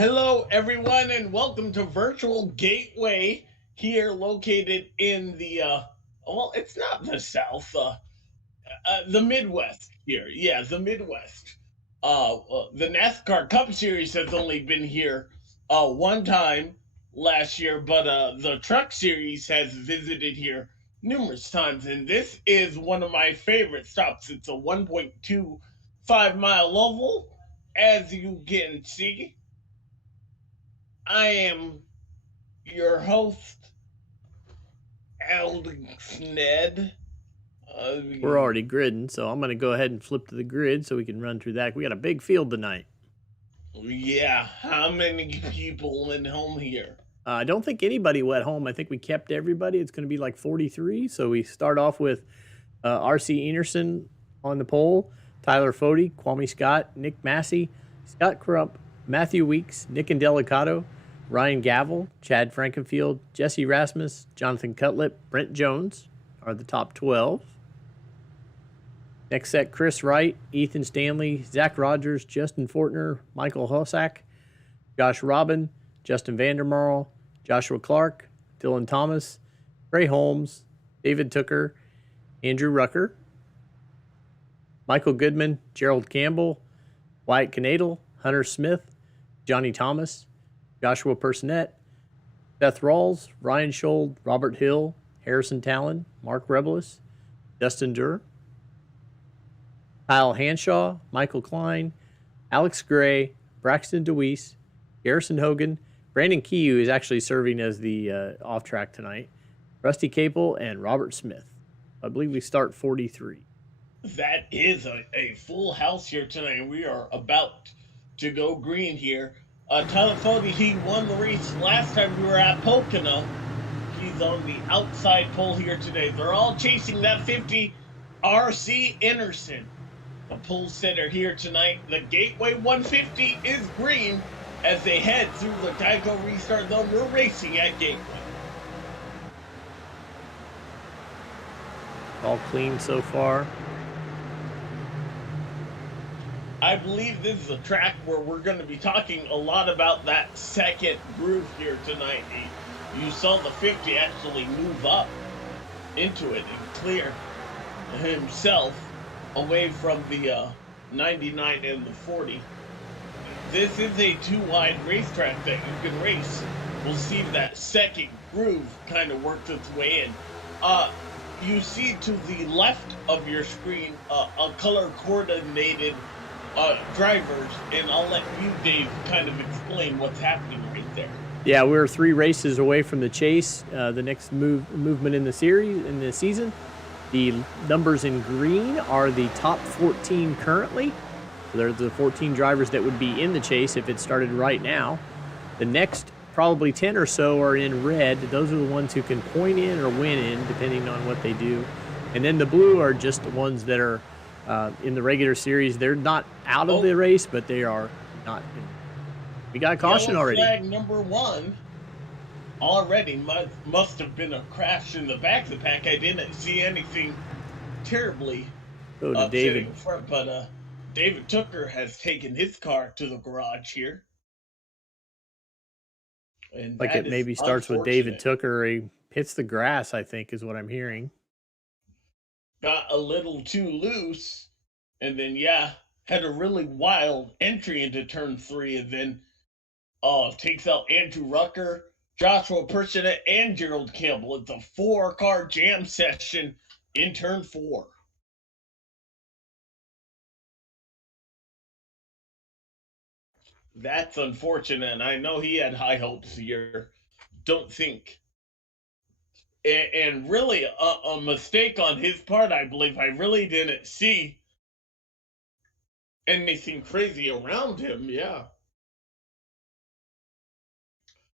Hello, everyone, and welcome to Virtual Gateway here, located in well, it's not the South, the Midwest here. Yeah, the Midwest. The NASCAR Cup Series has only been here one time last year, but the Truck Series has visited here numerous times, and this is one of my favorite stops. It's a 1.25-mile oval, as you can see. I am your host, Alex Nedd. Uh, We're already gridding, so I'm going to go ahead and flip to the grid so we can run through that. We got a big field tonight. yeah, how many people in home here? I don't think anybody went home. I think we kept everybody. It's going to be like 43. So we start off with R.C. Enerson on the pole, Tyler Fody, Kwame Scott, Nick Massey, Scott Crump, Matthew Weeks, Nick Indelicato, Ryan Gavel, Chad Frankenfield, Jesse Rasmus, Jonathan Cutlip, Brent Jones are the top 12. Next set, Chris Wright, Ethan Stanley, Zach Rogers, Justin Fortner, Michael Hossack, Josh Robin, Justin Vandermarl, Joshua Clark, Dylan Thomas, Ray Holmes, David Tooker, Andrew Rucker, Michael Goodman, Gerald Campbell, Wyatt Canadle, Hunter Smith, Johnny Thomas, Joshua Personette, Seth Rawls, Ryan Schold, Robert Hill, Harrison Talon, Mark Rebelis, Dustin Durr, Kyle Hanshaw, Michael Klein, Alex Gray, Braxton DeWeese, Garrison Hogan, Brandon Key, who is actually serving as the off track tonight, Rusty Capel, and Robert Smith. I believe we start 43. That is a full house here tonight. We are about to go green here. Tyler Fody, he won the race last time we were at Pocono. He's on the outside pole here today. They're all chasing that 50. R.C. Enerson, the pole sitter here tonight. The Gateway 150 is green as they head through the Geico restart zone. We're racing at Gateway. All clean so far. I believe this is a track where we're going to be talking a lot about that second groove here tonight. You saw the 50 actually move up into it and clear himself away from the 99 and the 40. This is a two-wide racetrack that you can race. We'll see that second groove kind of works its way in. You see to the left of your screen a color-coordinated drivers, and I'll let you, Dave, kind of explain what's happening right there. Yeah, we're 3 races away from the chase. The next movement in the series, in the season. The numbers in green are the top 14 currently. They're the 14 drivers that would be in the chase if it started right now. The next probably 10 or so are in red. Those are the ones who can point in or win in, depending on what they do. And then the blue are just the ones that are in the regular series. They're not out of the race, but they are not. We got caution Yellow already. Flag number 1 already must have been a crash in the back of the pack. I didn't see anything terribly David in front, but David Tooker has taken his car to the garage here. And like it maybe starts with David Tooker. He hits the grass, I think, is what I'm hearing. Got a little too loose, and then had a really wild entry into turn 3, and then takes out Andrew Rucker, Joshua Personette, and Gerald Campbell. It's a 4-car jam session in turn 4. That's unfortunate, and I know he had high hopes here. Don't think. And really, a mistake on his part, I believe. I really didn't see anything crazy around him,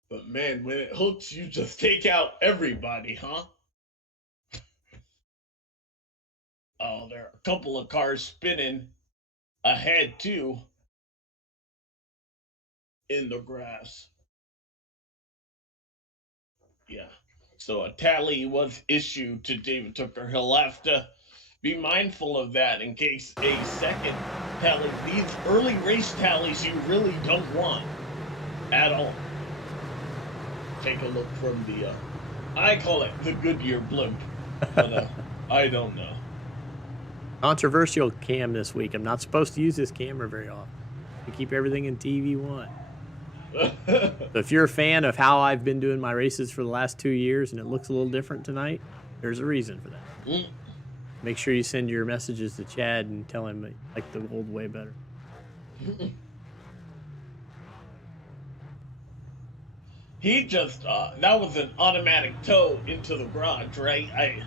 But man, when it hooks, you just take out everybody, huh? Oh, there are a couple of cars spinning ahead, too, in the grass. Yeah. So a tally was issued to David Tooker. He'll have to be mindful of that in case a second tally. These early race tallies you really don't want. at all. Take a look from the, I call it the Goodyear blimp, but I don't know. Controversial cam this week. I'm not supposed to use this camera very often. We keep everything in TV1. So if you're a fan of how I've been doing my races for the last 2 years and it looks a little different tonight, there's a reason for that. Make sure you send your messages to Chad and tell him you like the old way better. He just, that was an automatic tow into the garage, right?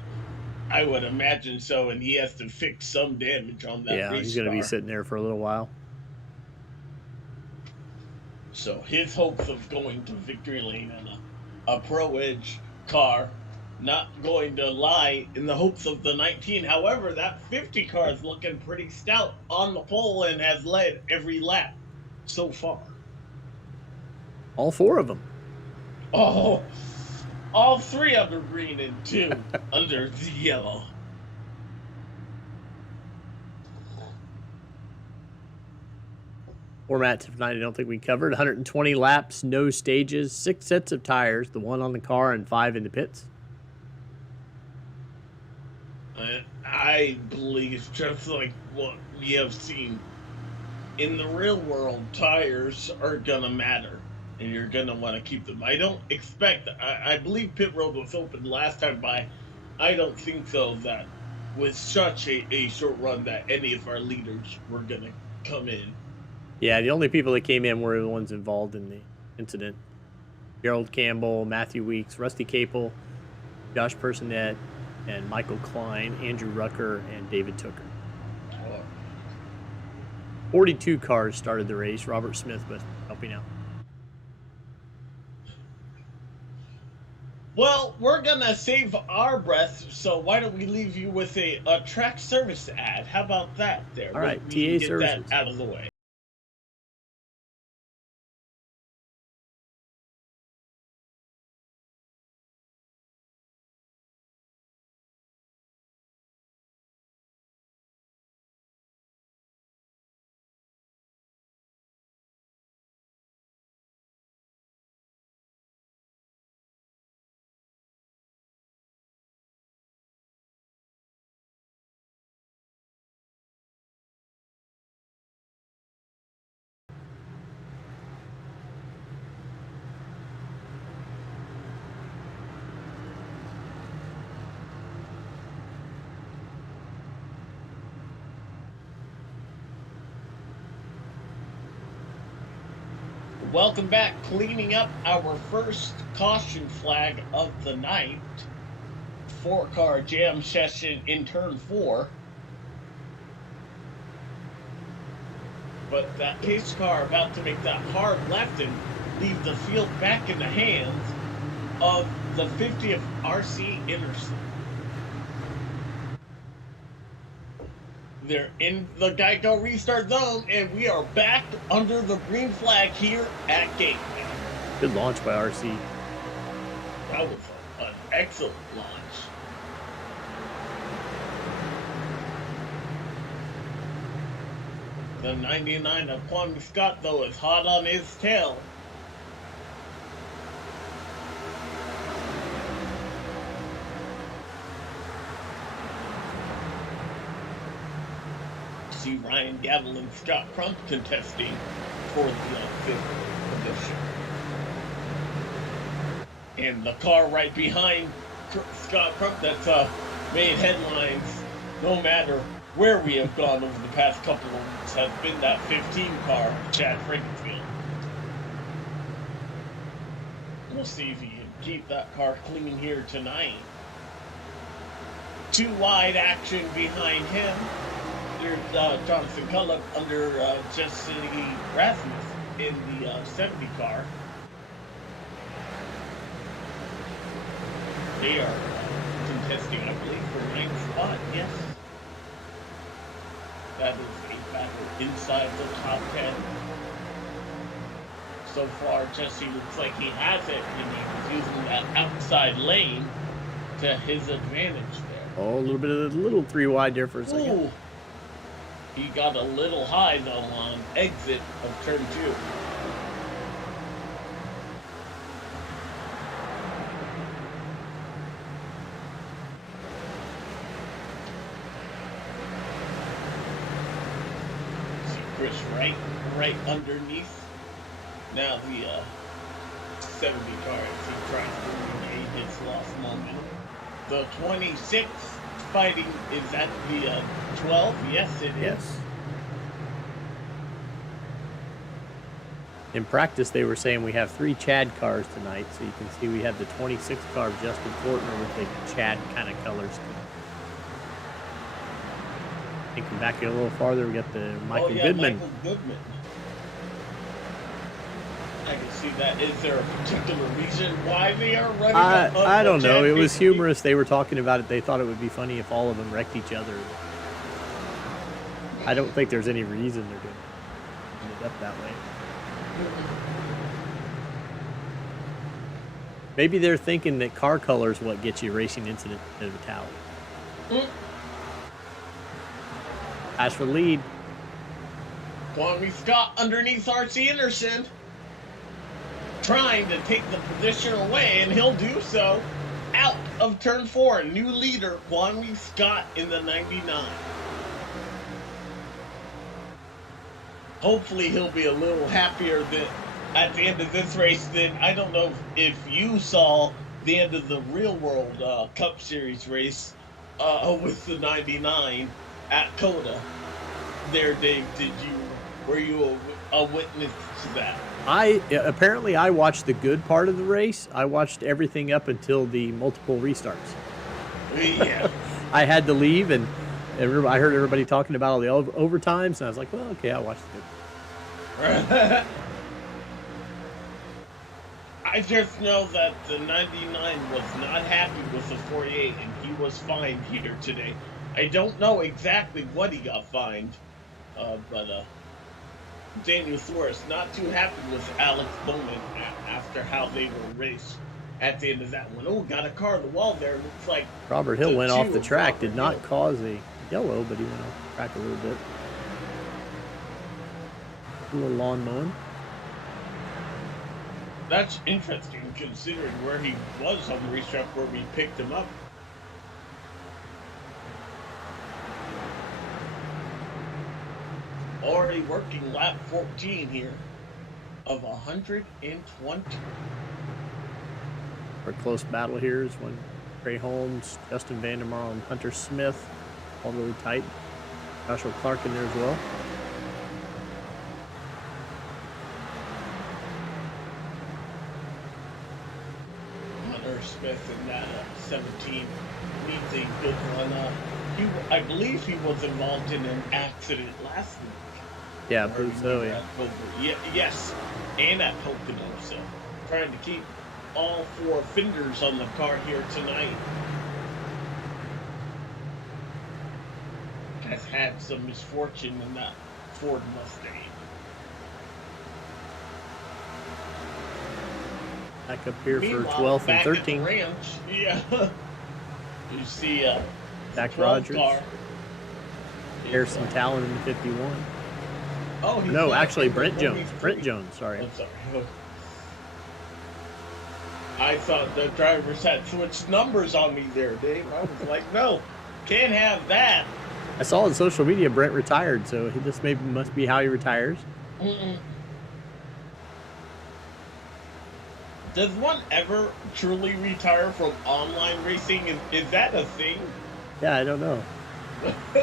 I would imagine so, and he has to fix some damage on that race car. Yeah, he's going to be sitting there for a little while. So his hopes of going to victory lane in a Pro Edge car, not going to lie in the hopes of the 19. However, that 50 car is looking pretty stout on the pole and has led every lap so far. All 4 of them. Oh, all 3 under green and 2 under the yellow. Format tonight, I don't think we covered. 120 laps, no stages, 6 sets of tires, the 1 on the car and 5 in the pits. I believe, just like what we have seen in the real world, tires are gonna matter, and you're gonna want to keep them. I don't expect. I believe pit road was open last time by. I don't think so. That with such a short run that any of our leaders were gonna come in. Yeah, the only people that came in were the ones involved in the incident. Gerald Campbell, Matthew Weeks, Rusty Capel, Josh Personette, and Michael Klein, Andrew Rucker, and David Tooker. 42 cars started the race. Robert Smith was helping out. Well, we're gonna save our breath, so why don't we leave you with a track service ad? How about that there? All right, we TA get services. that out of the way. Welcome back. Cleaning up our first caution flag of the night. 4-car jam session in turn 4. But that pace car about to make that hard left and leave the field back in the hands of the 50th RC Intercept. They're in the Geico restart zone, and we are back under the green flag here at Gateway. Good launch by RC. That was an excellent launch. The 99 of Kwame Scott, though, is hot on his tail. See Ryan Gavel and Scott Crump contesting for the 5th position. And the car right behind Scott Crump that's made headlines no matter where we have gone over the past couple of weeks has been that 15 car, Chad Frankenfield. We'll see if he can keep that car clean here tonight. 2 wide action behind him. There's Jonathan Cullen under Jesse Rasmus in the 70 car. They are contesting, I believe, for 9th spot, yes. That is a battle inside the top 10. So far, Jesse looks like he has it, and he was using that outside lane to his advantage there. Oh, a little bit of a little 3 wide there for a second. Ooh. He got a little high, though, on exit of turn 2. Lewis right underneath. Now the 70 car as he tries to regain his lost momentum. The 26th fighting is at the 12. Yes, it is. Yes. In practice, they were saying we have 3 Chad cars tonight, so you can see we have the 26 car of Justin Fortner with the Chad kind of color scheme. Thinking back a little farther, we got the Michael Goodman. Michael Goodman. I can see that. Is there a particular reason why they are running? I don't know. It was humorous. They were talking about it. They thought it would be funny if all of them wrecked each other. I don't think there's any reason they're doing it up that way. Maybe they're thinking that car color is what gets you racing incident and fatality. As for the lead, Kwame Scott underneath RC Anderson, trying to take the position away, and he'll do so out of turn 4. New leader, Kwame Scott in the 99. Hopefully he'll be a little happier than at the end of this race than, I don't know if you saw the end of the Real World Cup Series race with the 99 at Coda. There, Dave, were you a witness to that? Apparently I watched the good part of the race. I watched everything up until the multiple restarts. Yeah. I had to leave, and I heard everybody talking about all the overtimes, and I was like, well, okay, I'll watch the good. I just know that the 99 was not happy with the 48, and he was fined here today. I don't know exactly what he got fined, but Daniel Flores not too happy with Alex Bowman after how they were raced at the end of that one. Oh, got a car on the wall there. Looks like Robert Hill went off the track. Did not cause a yellow, but he went off the track a little bit. A little lawn mowing. That's interesting considering where he was on the racetrack where we picked him up. Already working lap 14 here of 120. For a close battle here is when Trey Holmes, Justin Vandermarl, and Hunter Smith all really tight. Joshua Clark in there as well. Hunter Smith in that 17 needs a good run up. I believe he was involved in an accident last week. Yeah, I believe so, yeah. Yes, and at Pocono, so trying to keep all 4 fenders on the car here tonight. Has had some misfortune in that Ford Mustang. Back up here Meanwhile, for 12th and 13th. At the ranch, yeah. You see Zach 12 Rogers. car. Harrison Talon in the 51. Oh, no, actually Brent Jones. Brent Jones, sorry. I'm sorry. I thought the drivers had switched numbers on me there, Dave. I was like, no, can't have that. I saw on social media Brent retired, so this must be how he retires. Does one ever truly retire from online racing? Is that a thing? Yeah, I don't know.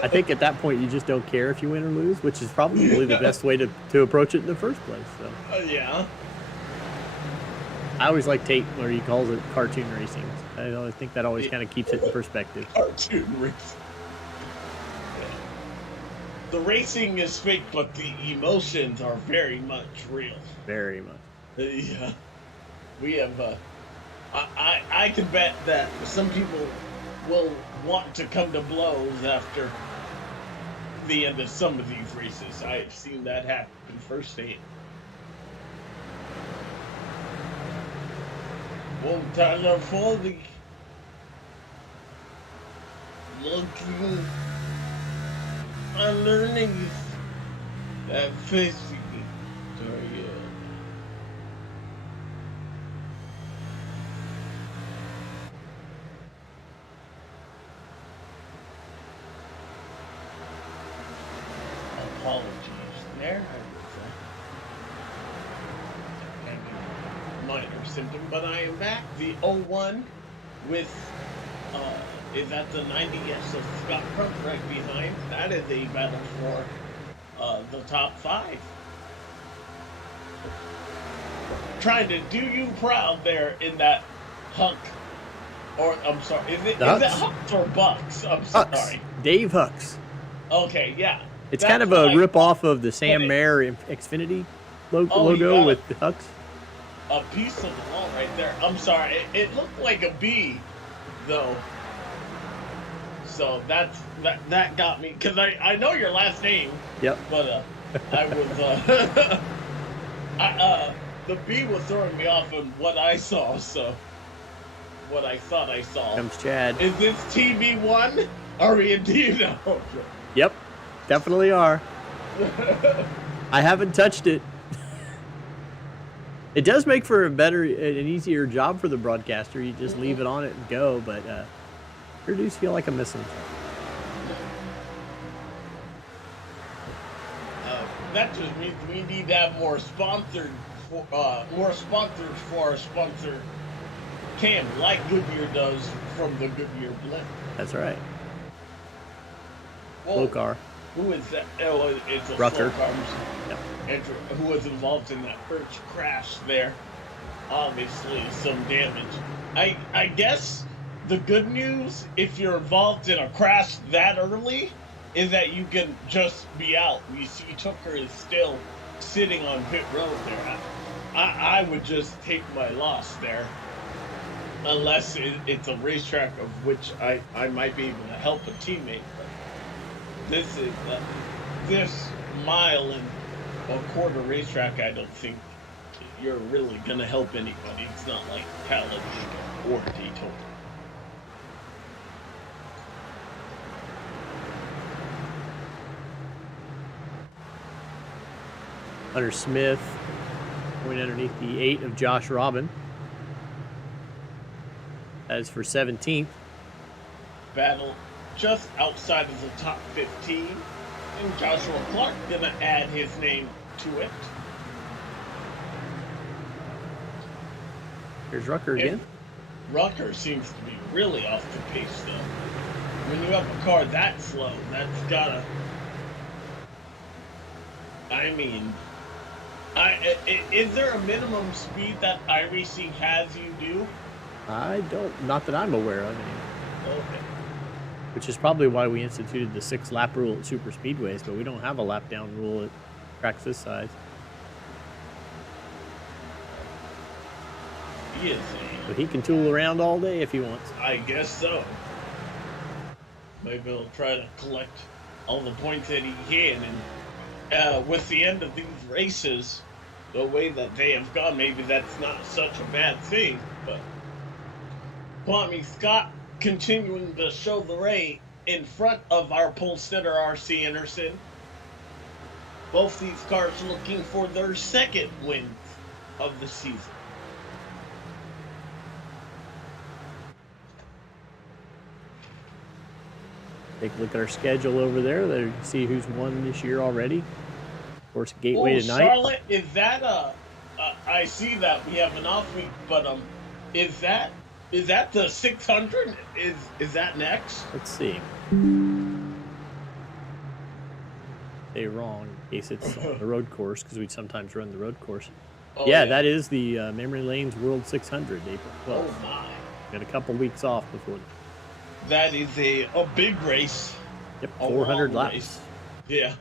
I think at that point you just don't care if you win or lose, which is probably the best way to approach it in the first place. So. Yeah. I always like Tate where he calls it cartoon racing. I always think that always kind of keeps it in perspective. Cartoon racing. The racing is fake, but the emotions are very much real. Very much. Yeah. We have, I can bet that some people will want to come to blows after the end of some of these races. I have seen that happen firsthand. Montana Foley looking underneath that 50 target. Apologies. there. Minor symptom, but I am back. The 01 with, is that the 90? Yes, so Scott Crump right behind. That is a battle for the top 5. Trying to do you proud there in that Hunk, or I'm sorry, is it Hucks or Bucks? I'm Hucks. sorry. Dave Hucks. Okay, yeah. It's kind of a rip-off of the Sam Mayer Xfinity logo with the Hucks. A piece of the wall right there. I'm sorry. It looked like a B, though. So that got me, because I know your last name. Yep. But I was the B was throwing me off on what I saw. So what I thought I saw. Comes Chad. Is this TV1? Are we indeed? No. Yep, definitely are. I haven't touched it. It does make for an easier job for the broadcaster. You just leave it on it and go, but sure do feel like I'm missing. That just means we need to have more sponsors for our sponsor Cam, like Goodyear does from the Goodyear Blend. That's right. Well, slow car. Who is that? Oh, it's a Rucker. slow car. Yep. And who was involved in that first crash there? Obviously, some damage. I guess the good news, if you're involved in a crash that early, is that you can just be out. You see, Tucker is still sitting on pit road there. I would just take my loss there, unless it's a racetrack of which I might be able to help a teammate. But this is this mile and a quarter racetrack. I don't think you're really gonna help anybody. It's not like Talladega or Daytona. Hunter Smith going underneath the 8 of Josh Robin. As for 17th. Battle just outside of the top 15. And Joshua Clark gonna add his name to it. Here's Rucker again. Rucker seems to be really off the pace though. When you have a car that slow, that's gotta... I mean... is there a minimum speed that iRacing has you do? I don't, not that I'm aware of anyway. Okay. Which is probably why we instituted the 6-lap rule at super speedways, but we don't have a lap down rule at tracks this size. He is But he can tool around all day if he wants. I guess so. Maybe he'll try to collect all the points that he can, and with the end of these races, the way that they have gone, maybe that's not such a bad thing, but Kwame Scott continuing to show the way in front of our pole sitter, RC Anderson. Both these cars looking for their second wins of the season. Take a look at our schedule over there. There you can see who's won this year already. Of course, Gateway tonight. Charlotte, is that I see that we have an off week, but is that the 600? Is that next? Let's see. Say wrong in case it's on the road course, because we sometimes run the road course. Oh, yeah, that is the Memory Lanes World 600, April 12th. Oh my! Got a couple weeks off before that. That is a big race. Yep, 400 laps. Race. Yeah,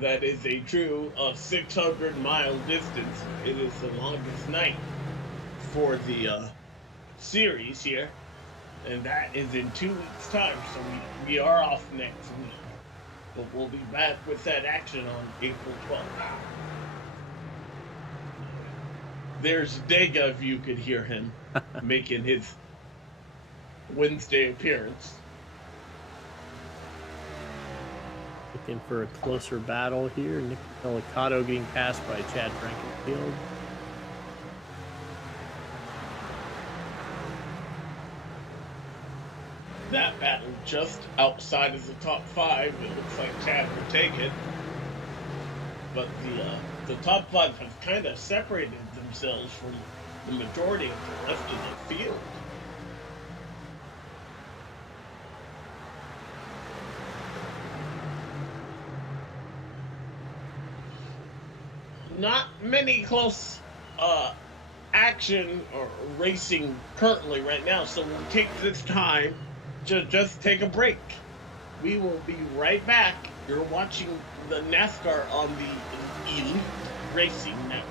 that is a true 600-mile distance. It is the longest night for the series here, and that is in 2 weeks' time. So we are off next week, but we'll be back with that action on April 12th. There's Dega, if you could hear him making his Wednesday appearance. Looking for a closer battle here. Nick Delicato getting passed by Chad Frankenfield. That battle just outside of the top 5. It looks like Chad will take it. but the top five have kind of separated themselves from the majority of the rest of the field. Not many close action or racing currently right now, so we'll take this time to just take a break. We will be right back. You're watching the NASCAR on the Elite Racing Network.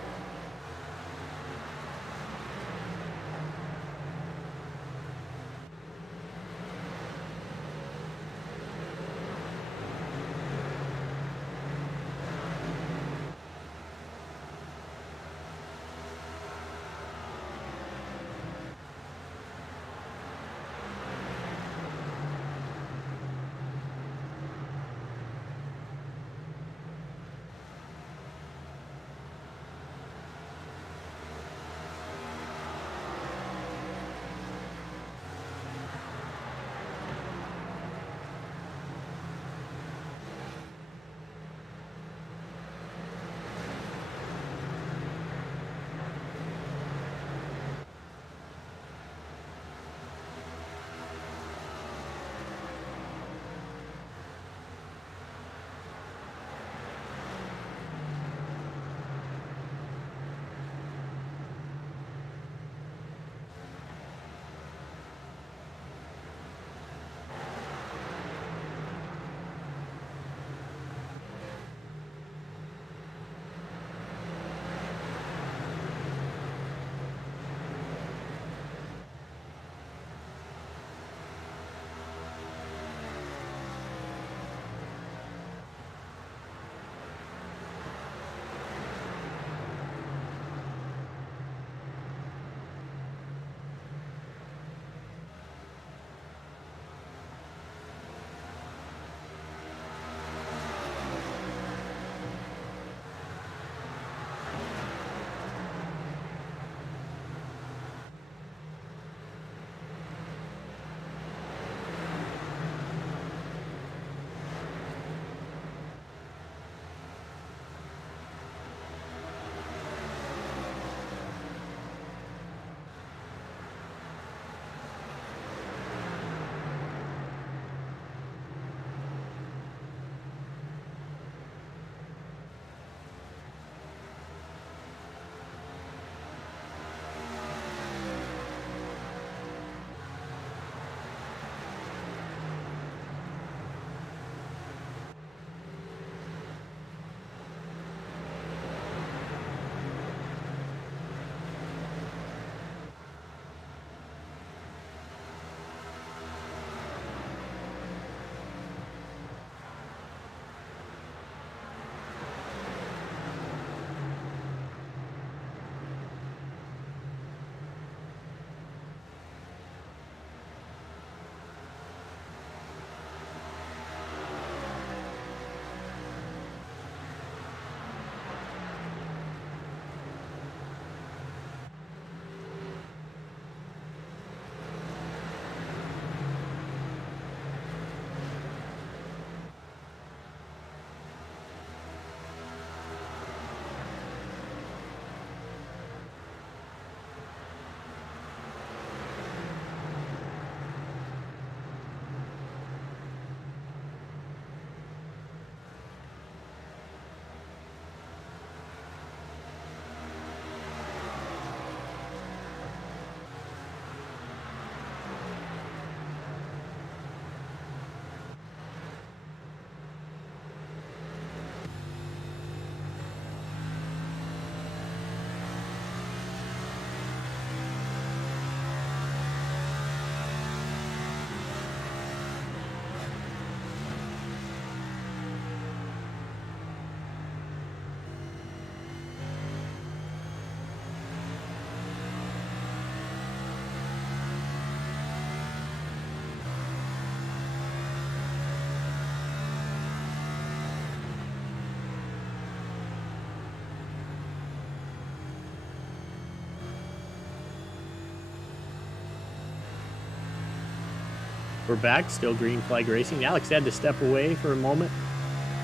We're back, still green flag racing. Alex had to step away for a moment.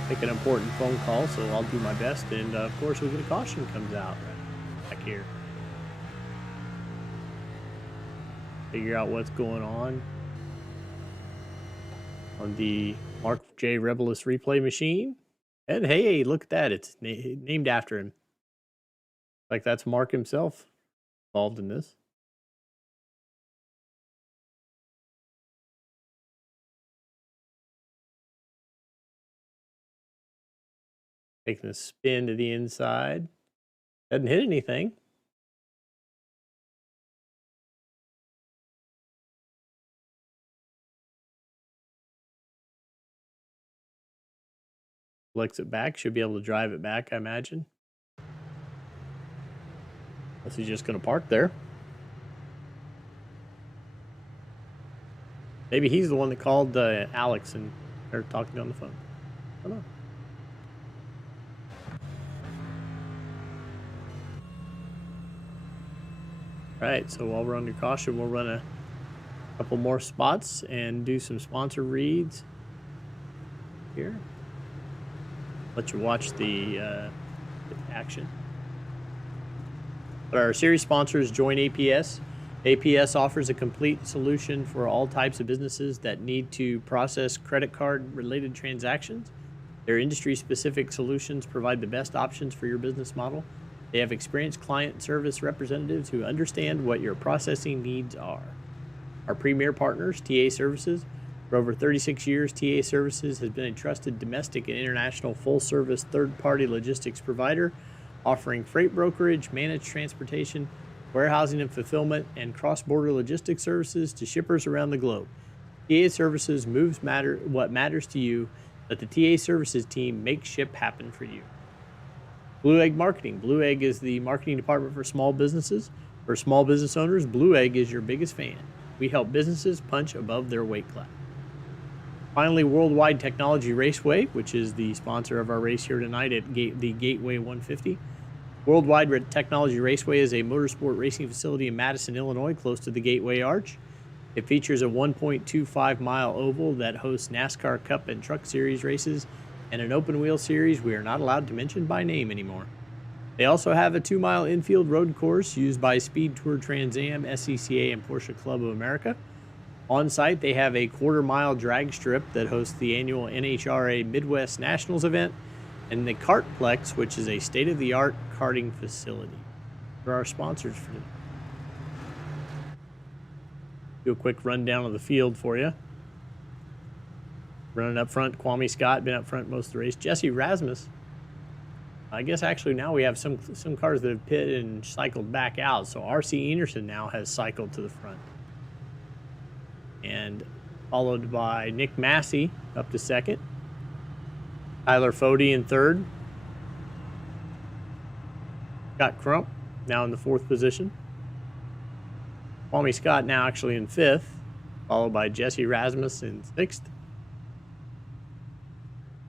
make an important phone call, so I'll do my best. And of course, we get a caution comes out back here. Figure out what's going on the Mark J. Rebelus replay machine. And hey, look at that. It's named after him. Like that's Mark himself involved in this. Taking a spin to the inside. Doesn't hit anything. Flicks it back. Should be able to drive it back, I imagine. Unless he's just going to park there. Maybe he's the one that called Alex and they're talking on the phone. I don't know. All right, so while we're under caution, we'll run a couple more spots and do some sponsor reads here. Let you watch the action. But our series sponsors join APS. APS offers a complete solution for all types of businesses that need to process credit card related transactions. Their industry-specific solutions provide the best options for your business model. They have experienced client service representatives who understand what your processing needs are. Our premier partners, TA Services. For over 36 years, TA Services has been a trusted domestic and international full-service third-party logistics provider, offering freight brokerage, managed transportation, warehousing and fulfillment, and cross-border logistics services to shippers around the globe. TA Services moves what matters to you. Let the TA Services team make ship happen for you. Blue Egg Marketing. Blue Egg is the marketing department for small businesses. For small business owners, Blue Egg is your biggest fan. We help businesses punch above their weight class. Finally, Worldwide Technology Raceway, which is the sponsor of our race here tonight at the Gateway 150. Worldwide Technology Raceway is a motorsport racing facility in Madison, Illinois, close to the Gateway Arch. It features a 1.25-mile oval that hosts NASCAR Cup and Truck Series races and an open wheel series we are not allowed to mention by name anymore. They also have a 2-mile infield road course used by Speed Tour Trans Am, SCCA, and Porsche Club of America. On site, they have a 1/4-mile drag strip that hosts the annual NHRA Midwest Nationals event and the Kartplex, which is a state-of-the-art karting facility. For our sponsors for today. Do a quick rundown of the field for you. Running up front, Kwame Scott, been up front most of the race. Jesse Rasmus. I guess actually now we have some cars that have pitted and cycled back out. So R.C. Enerson now has cycled to the front. And followed by Nick Massey up to second. Tyler Fode in third. Scott Crump now in the fourth position. Kwame Scott now actually in fifth, followed by Jesse Rasmus in sixth.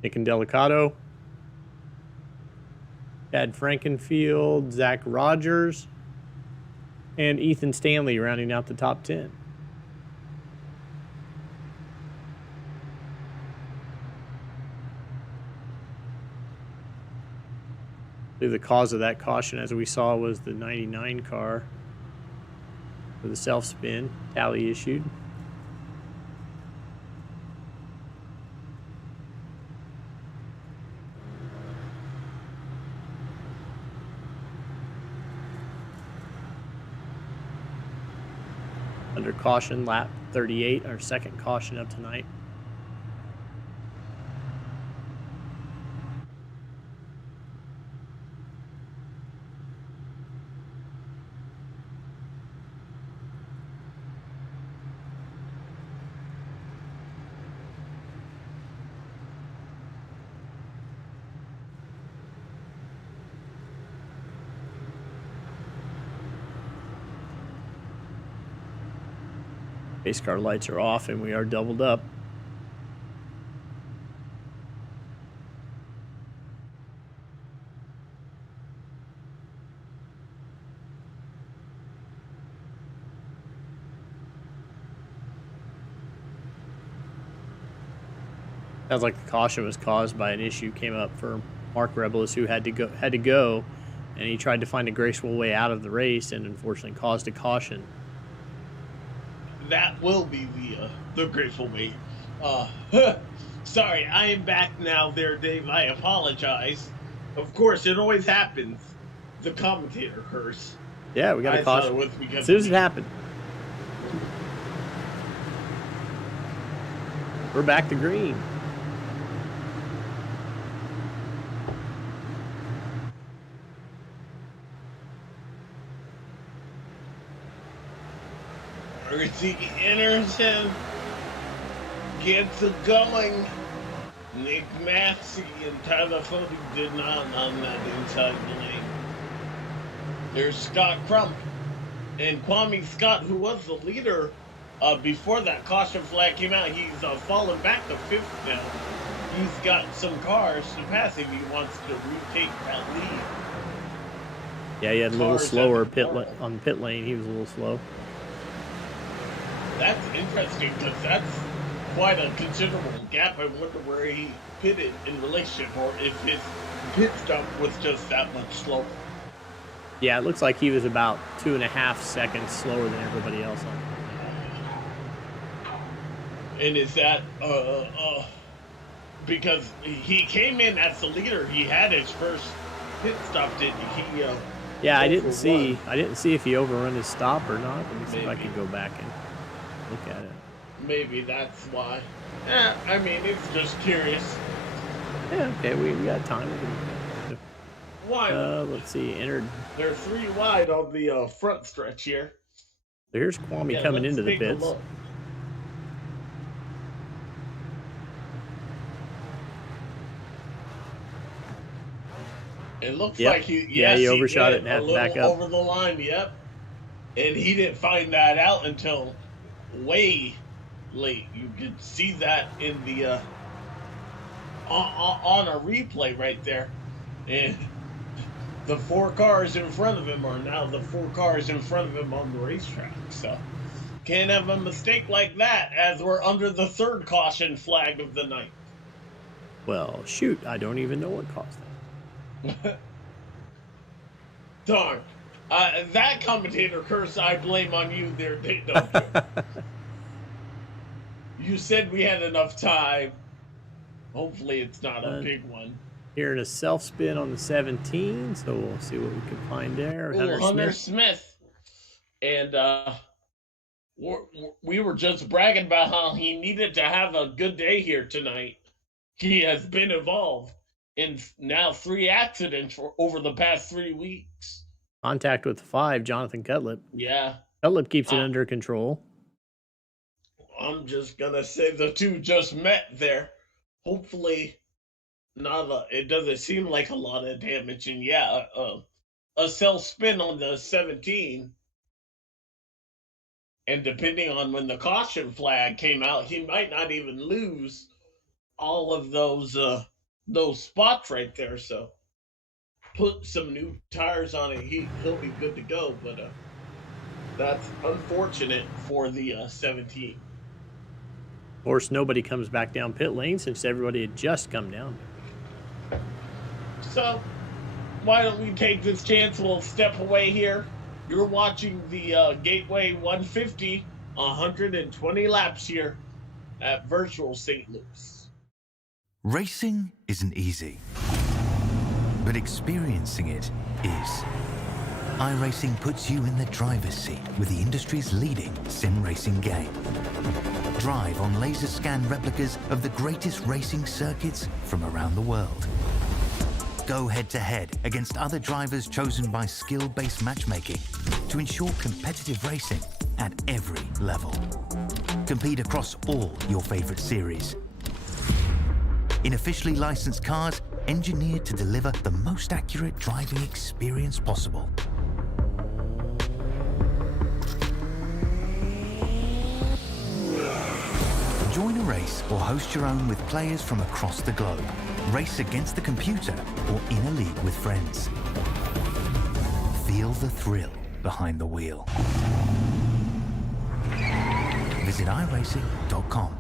Nick Indelicato. Chad Frankenfield, Zach Rogers, and Ethan Stanley rounding out the top 10. The cause of that caution, as we saw, was the 99 car for the self-spin. Tally issued. Under caution, lap 38, our second caution of tonight. Pace car lights are off and we are doubled up. Sounds like the caution was caused by an issue came up for Mark Rebelus, who had to go, and he tried to find a graceful way out of the race, and unfortunately caused a caution. That will be the graceful way. Sorry, I am back now there, Dave. I apologize. Of course, it always happens. The commentator curse. Yeah, we got a caution. As soon as it happened. We're back to green. He enters him, gets it going. Nick Massey and Tyler Fody did not on that inside lane. There's Scott Crump and Kwame Scott, who was the leader before that caution flag came out. He's fallen back to 5th now. He's got some cars to pass if he wants to retake that lead. Yeah, he had a little slower on the pit lane. He was a little slow. That's interesting because that's quite a considerable gap. I wonder where he pitted in relationship, or if his pit stop was just that much slower. Yeah, it looks like he was about 2.5 seconds slower than everybody else on. And is that because he came in as the leader? He had his first pit stop, didn't he? Yeah, I didn't see if he overrun his stop or not. Let me see if I can go back and look at it. Maybe that's why. I mean, it's just curious. Yeah, okay, we got time. Why? Let's see, entered. They're 3 wide on the front stretch here. So here's Kwame coming into the pits. It looks like he overshot it and had to back up. Over the line, yep. And he didn't find that out until way late. You could see that in the on a replay right there. And the 4 cars in front of him are now the 4 cars in front of him on the racetrack. So can't have a mistake like that as we're under the 3rd caution flag of the night. Well, shoot, I don't even know what caused that. Darn. That commentator curse I blame on you there, Dave. You said we had enough time. Hopefully it's not a big one. Here in a self-spin on the 17, so we'll see what we can find there. Hunter Smith. And we were just bragging about how he needed to have a good day here tonight. He has been involved in now 3 accidents over the past 3 weeks. Contact with 5, Jonathan Cutlip. Yeah. Cutlip keeps it under control. I'm just going to say the 2 just met there. Hopefully, it doesn't seem like a lot of damage. And yeah, a self spin on the 17. And depending on when the caution flag came out, he might not even lose all of those spots right there. So put some new tires on it, he'll be good to go. But that's unfortunate for the 17. Of course, nobody comes back down pit lane since everybody had just come down. So why don't we take this chance? We'll step away here. You're watching the Gateway 150, 120 laps here at Virtual St. Louis. Racing isn't easy, but experiencing it is. iRacing puts you in the driver's seat with the industry's leading sim racing game. Drive on laser scan replicas of the greatest racing circuits from around the world. Go head-to-head against other drivers chosen by skill-based matchmaking to ensure competitive racing at every level. Compete across all your favorite series. In officially licensed cars, engineered to deliver the most accurate driving experience possible. Join a race or host your own with players from across the globe. Race against the computer or in a league with friends. Feel the thrill behind the wheel. Visit iRacing.com.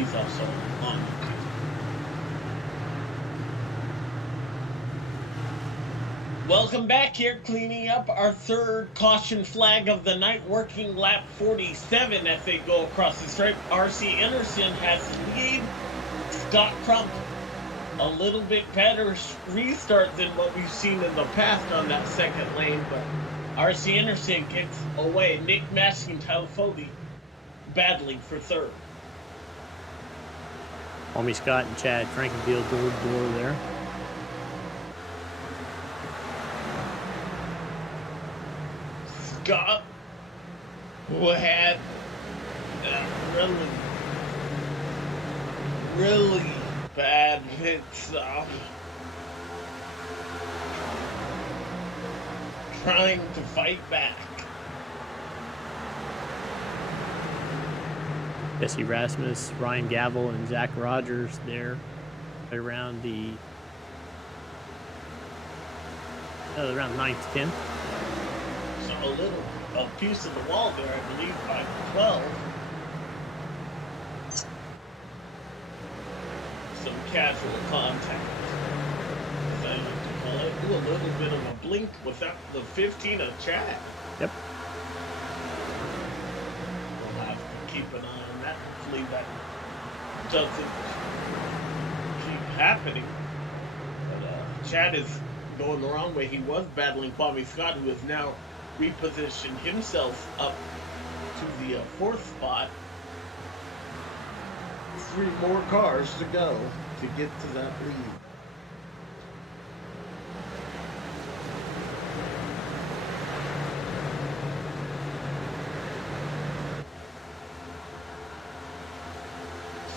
He's also on. Welcome back here, cleaning up our third caution flag of the night, working lap 47 as they go across the stripe. RC Anderson has the lead. Scott Crump, a little bit better restart than what we've seen in the past on that second lane, but RC Anderson gets away. Nick Massey and Tyler Foley battling for third. Homie Scott and Chad Frankenfield door to door there. Scott, who had really bad pit stop, trying to fight back. Jesse Rasmus, Ryan Gavel, and Zach Rogers there right around the around 9th, 10th. So a piece of the wall there, I believe, by 12. Some casual contact, as I like to call it. Ooh, a little bit of a blink without the 15 of Chad. Yep. We'll have to keep an eye on that. Hopefully that doesn't keep happening. But Chad is going the wrong way. He was battling Bobby Scott, who has now repositioned himself up to the 4th spot. 3 more cars to go to get to that lead.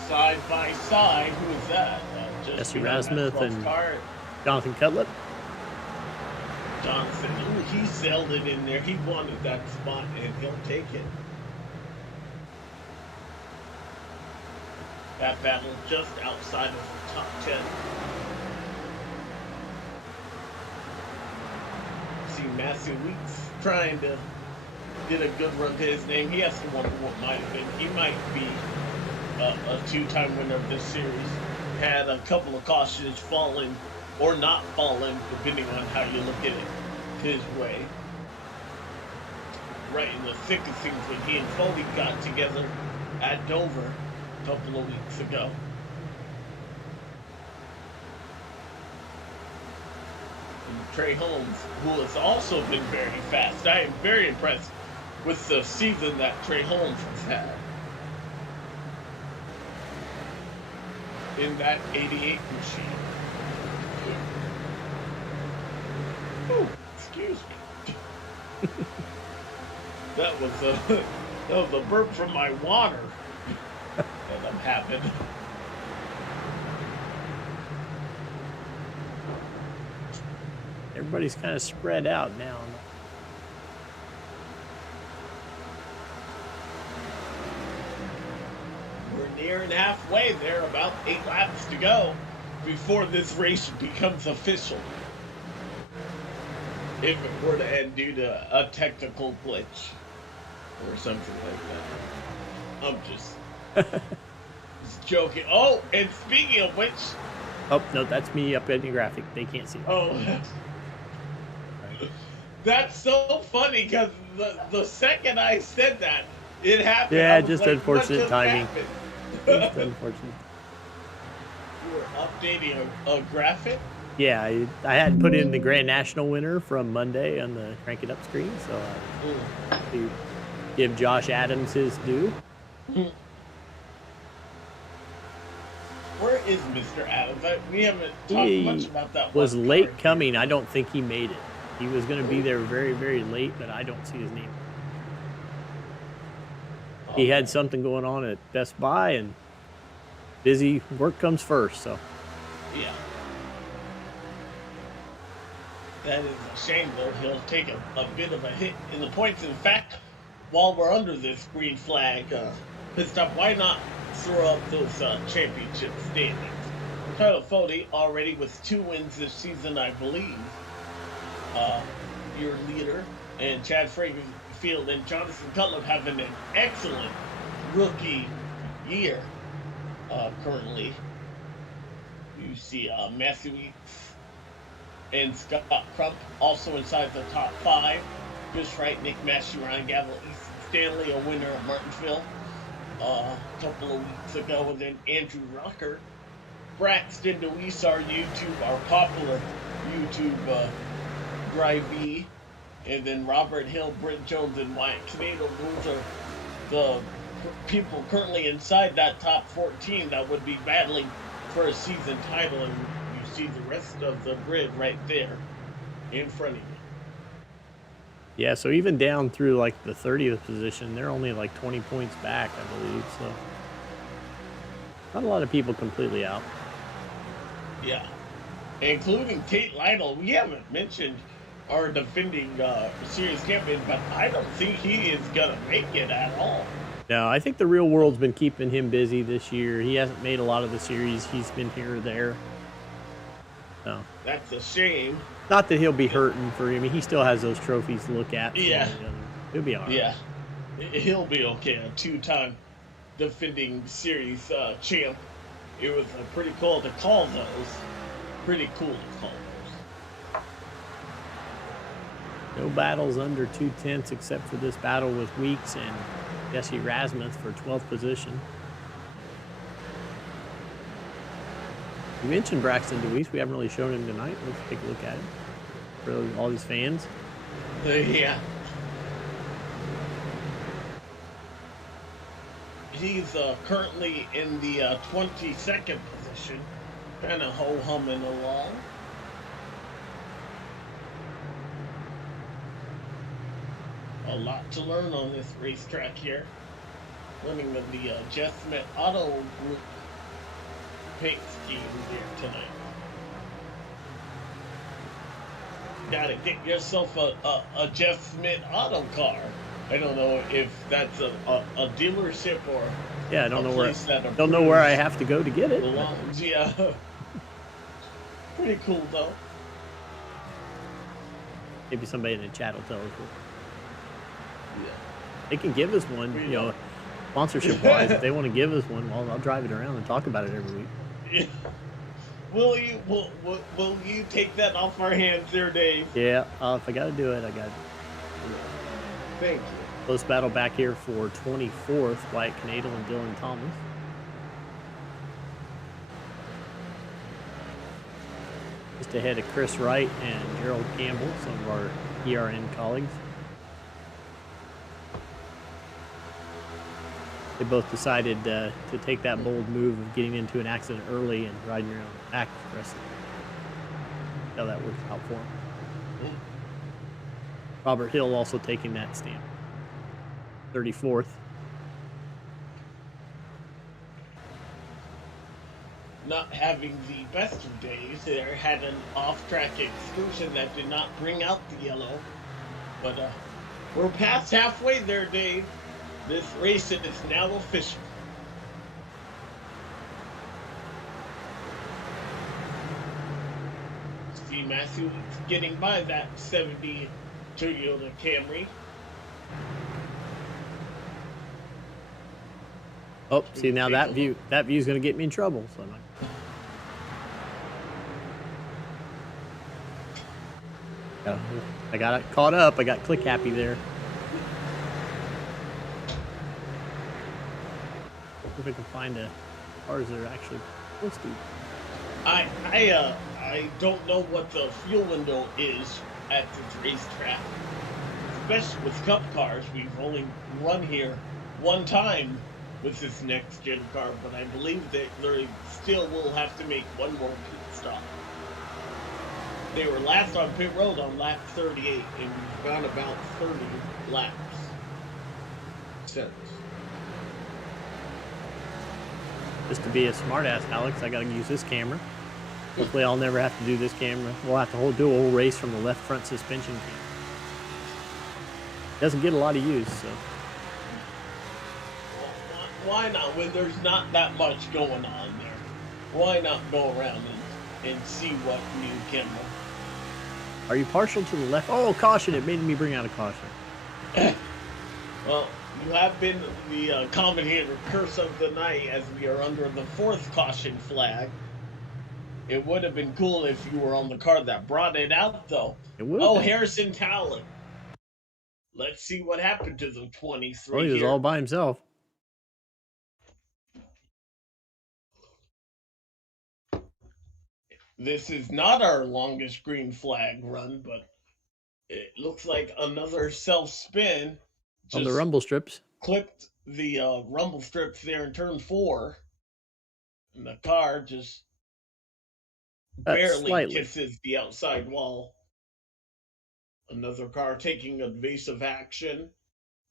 Side by side, who is that? Jesse Rasmuth and Jonathan Cutlip. Johnson, ooh, he sailed it in there. He wanted that spot, and he'll take it. That battle just outside of the top 10. See Matthew Weeks trying to get a good run to his name. He has to wonder what might have been. He might be a 2-time winner of this series. Had a couple of cautions fallen or not fallen, depending on how you look at it, his way. Right in the thick of things when he and Foley got together at Dover a couple of weeks ago. And Trey Holmes, who has also been very fast. I am very impressed with the season that Trey Holmes has had. In that 88 machine. Oh, excuse me. that was a burp from my water that I'm having. Everybody's kind of spread out now. We're nearing halfway there, about 8 laps to go before this race becomes official. If it were to end due to a technical glitch or something like that. I'm just joking. Oh, and speaking of which... Oh, no, that's me up in the graphic. They can't see it. Oh, that's so funny because the second I said that, it happened. Yeah, just like, unfortunate timing. Just unfortunate. You were updating a graphic? Yeah, I hadn't put in the Grand National winner from Monday on the Crank It Up screen, so I to give Josh Adams his due. Where is Mr. Adams? We haven't talked much about that. Was late coming. I don't think he made it. He was going to be there very, very late, but I don't see his name. He had something going on at Best Buy, and busy work comes first, so. Yeah. That is a shame, though. He'll take a bit of a hit in the points. In fact, while we're under this green flag pit stop, why not throw up those championship standings? Tyler Foley already with 2 wins this season, I believe. Your leader, and Chad Frankenfield and Jonathan Cutlip having an excellent rookie year. currently. You see Matthew Weeks and Scott Crump also inside the top 5. Just right, Nick Massey, Ryan Gavel, Ethan Stanley, a winner at Martinsville a couple of weeks ago. And then Andrew Rocker, Braxton DeWeese, our popular YouTube drivee. And then Robert Hill, Brent Jones, and Wyatt Canado. Those are the people currently inside that top 14 that would be battling for a season title. And you see the rest of the grid right there in front of you. Yeah, so even down through like the 30th position, they're only like 20 points back, I believe. So not a lot of people completely out. Yeah, including Tate Lytle. We haven't mentioned our defending series champion, but I don't think he is gonna make it at all. No, I think the real world's been keeping him busy this year. He hasn't made a lot of the series. He's been here or there. So that's a shame. Not that he'll be hurting for him. I mean, he still has those trophies to look at. Yeah. He'll be all right. Yeah. He'll be okay. A 2-time defending series champ. It was pretty cool to call those. Pretty cool to call those. No battles under 2/10 except for this battle with Weeks and Jesse Rasmuth for 12th position. You mentioned Braxton DeWeese. We haven't really shown him tonight. Let's take a look at him for all these fans. Yeah. He's currently in the 22nd position, kind of ho-humming along. A lot to learn on this racetrack here. Running of the Jeff Smith Auto Group paint scheme here tonight. Gotta get yourself a Jeff Smith Auto car. I don't know if that's a dealership or I don't know where I have to go to get it. Belongs. Yeah. Pretty cool though. Maybe somebody in the chat will tell us. Yeah. They can give us one, sponsorship wise. If they want to give us one, well, I'll drive it around and talk about it every week. Yeah. Will you take that off our hands there, Dave? Yeah, if I got to do it, I got to. Thank you. Close battle back here for 24th, Wyatt Canadle and Dylan Thomas. Just ahead of Chris Wright and Gerald Campbell, some of our ERN colleagues. They both decided to take that bold move of getting into an accident early and riding around back the rest of the how that works out for them. Robert Hill also taking that stamp. 34th. Not having the best of days, they had an off-track excursion that did not bring out the yellow. But we're past halfway there, Dave. This race is now official. See Matthew getting by that 70 Toyota Camry. Oh, see now that view's gonna get me in trouble. So I got it caught up. I got click happy there. If I can find cars that are actually close to. I don't know what the fuel window is at this racetrack, especially with Cup cars. We've only run here one time with this next gen car, but I believe that they still will have to make one more pit stop. They were last on pit road on lap 38, and we've gone about 30 laps since. Just to be a smartass, Alex, I gotta use this camera. Hopefully I'll never have to do this camera. We'll have to do a whole race from the left front suspension camera. Doesn't get a lot of use, so. Well, why not? When there's not that much going on there, why not go around and see what new camera? Are you partial to the left? Oh, caution! It made me bring out a caution. Well, You have been the commentator curse of the night as we are under the fourth caution flag. It would have been cool if you were on the car that brought it out, though. It would have Oh, been. Harrison Talent. Let's see what happened to the Well, 23 he was here. all by himself. This is not our longest green flag run, but it looks like another self spin. On the Just rumble strips. clipped the rumble strips there in turn 4. And the car just barely Slightly. kisses the outside wall. Another car taking evasive action,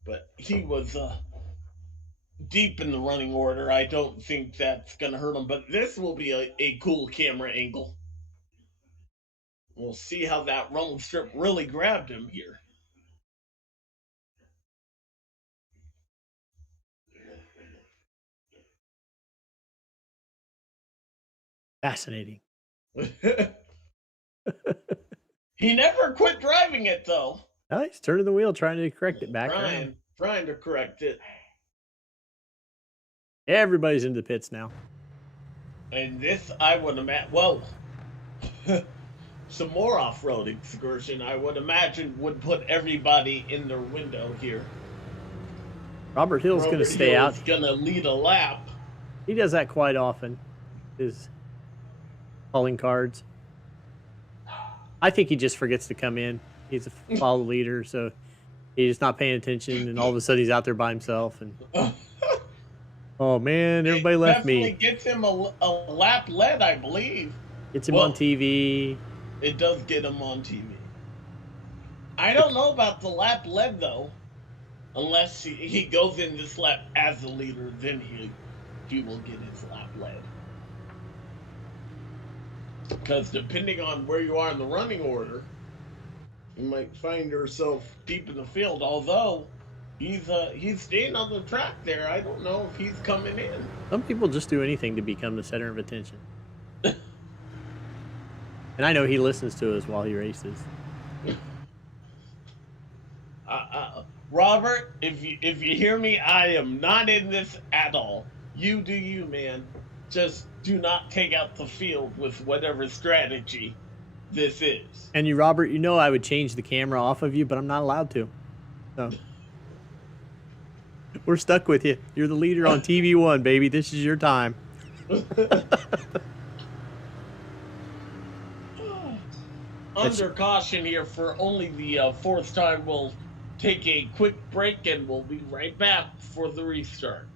but he was deep in the running order. I don't think that's going to hurt him, but this will be a cool camera angle. We'll see how that rumble strip really grabbed him here. Fascinating. He never quit driving it, though. Oh, he's turning the wheel, trying to correct it back around. Trying to correct it. Everybody's into the pits now. And this, I would imagine, whoa. Some more off-road excursion, I would imagine, would put everybody in their window here. Robert Hill's going to stay out. He's going to lead a lap. He does that quite often. His calling cards. I think he just forgets to come in. He's a follow leader, so he's not paying attention, and all of a sudden he's out there by himself. And oh man, everybody left me. It definitely gets him a lap lead, I believe. Gets him on TV. It does get him on TV. I don't know about the lap lead though, unless he goes in this lap as the leader, then he will get his lap lead. Because depending on where you are in the running order, you might find yourself deep in the field. Although he's staying on the track there, I don't know if he's coming in. Some people just do anything to become the center of attention. And I know he listens to us while he races. Robert, if you hear me, I am not in this at all. You do you, man. Just do not take out the field with whatever strategy this is. And you, Robert, you know I would change the camera off of you, but I'm not allowed to. So we're stuck with you. You're the leader on TV1, baby. This is your time. Under caution here for only the fourth time. We'll take a quick break and we'll be right back for the restart.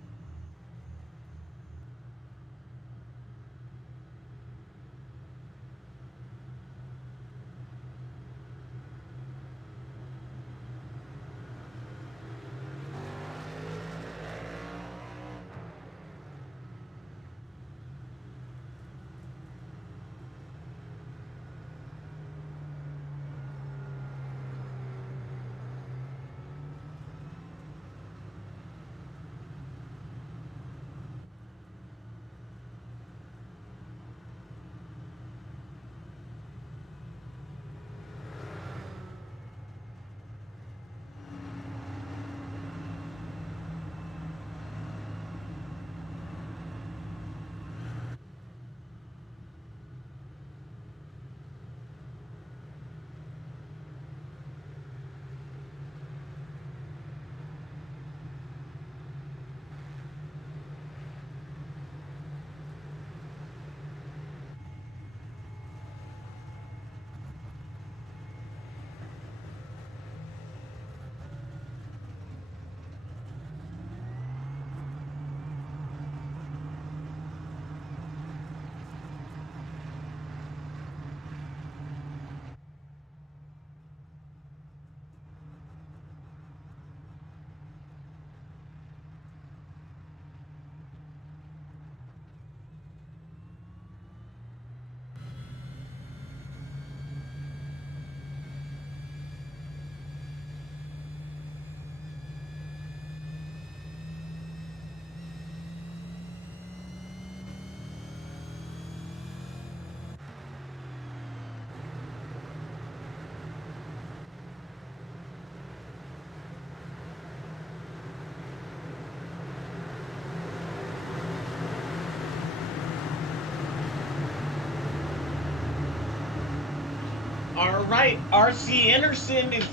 All right, RC Anderson is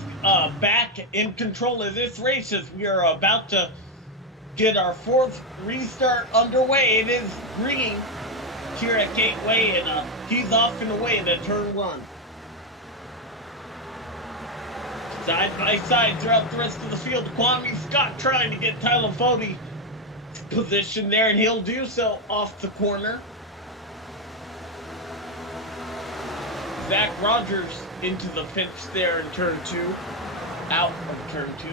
back in control of this race as we are about to get our fourth restart underway. It is green here at Gateway, and he's off and away in a turn one. Side by side throughout the rest of the field, Kwame Scott trying to get Tyler Fody position there, and he'll do so off the corner. Zach Rogers into the fence there in turn two, out of turn two.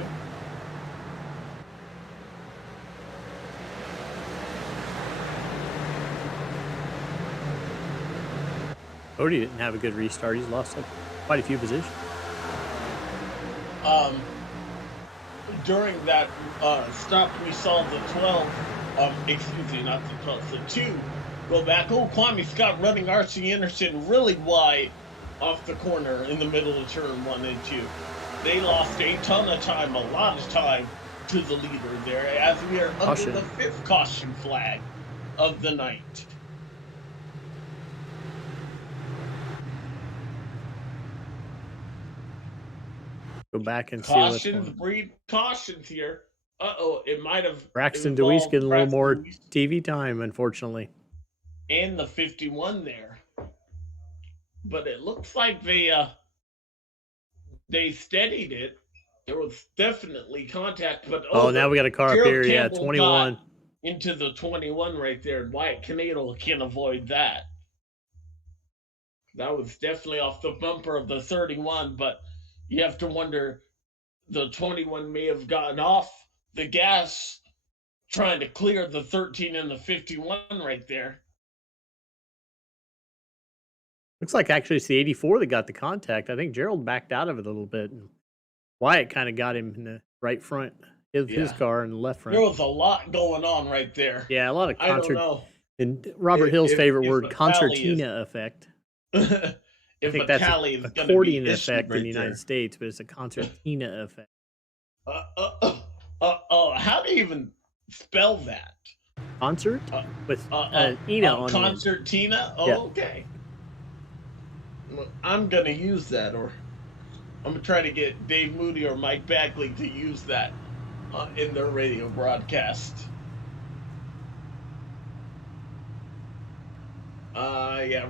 Cody didn't have a good restart. He's lost quite a few positions. During that stop, we saw the 12, excuse me, not the 12, the 2 go back. Oh, Kwame Scott running RC Anderson really wide off the corner in the middle of turn 1 and 2. They lost a ton of time, a lot of time to the leader there as we are under the 5th caution flag of the night. Go back and see cautions, breed cautions here. It might have. Braxton DeWeese getting a little more TV time, unfortunately. And the 51 there, but it looks like they steadied it. There was definitely contact, but now we got a car up here. Yeah, 21 into the 21 right there, and Wyatt Canadle can't avoid that. That was definitely off the bumper of the 31, but you have to wonder, the 21 may have gotten off the gas trying to clear the 13 and the 51 right there. Looks like actually it's the 84 that got the contact. I think Gerald backed out of it a little bit. And Wyatt kind of got him in the right front of his car and the left front. There was a lot going on right there. Yeah, a lot of concert. I don't know. And Robert Hill's favorite word, concertina effect. I think that's an accordion effect in the United States, but it's a concertina effect. How do you even spell that? Concert with Ina on concertina? Oh, yeah. Okay. Well, I'm going to use that, or I'm going to try to get Dave Moody or Mike Bagley to use that in their radio broadcast. Yeah,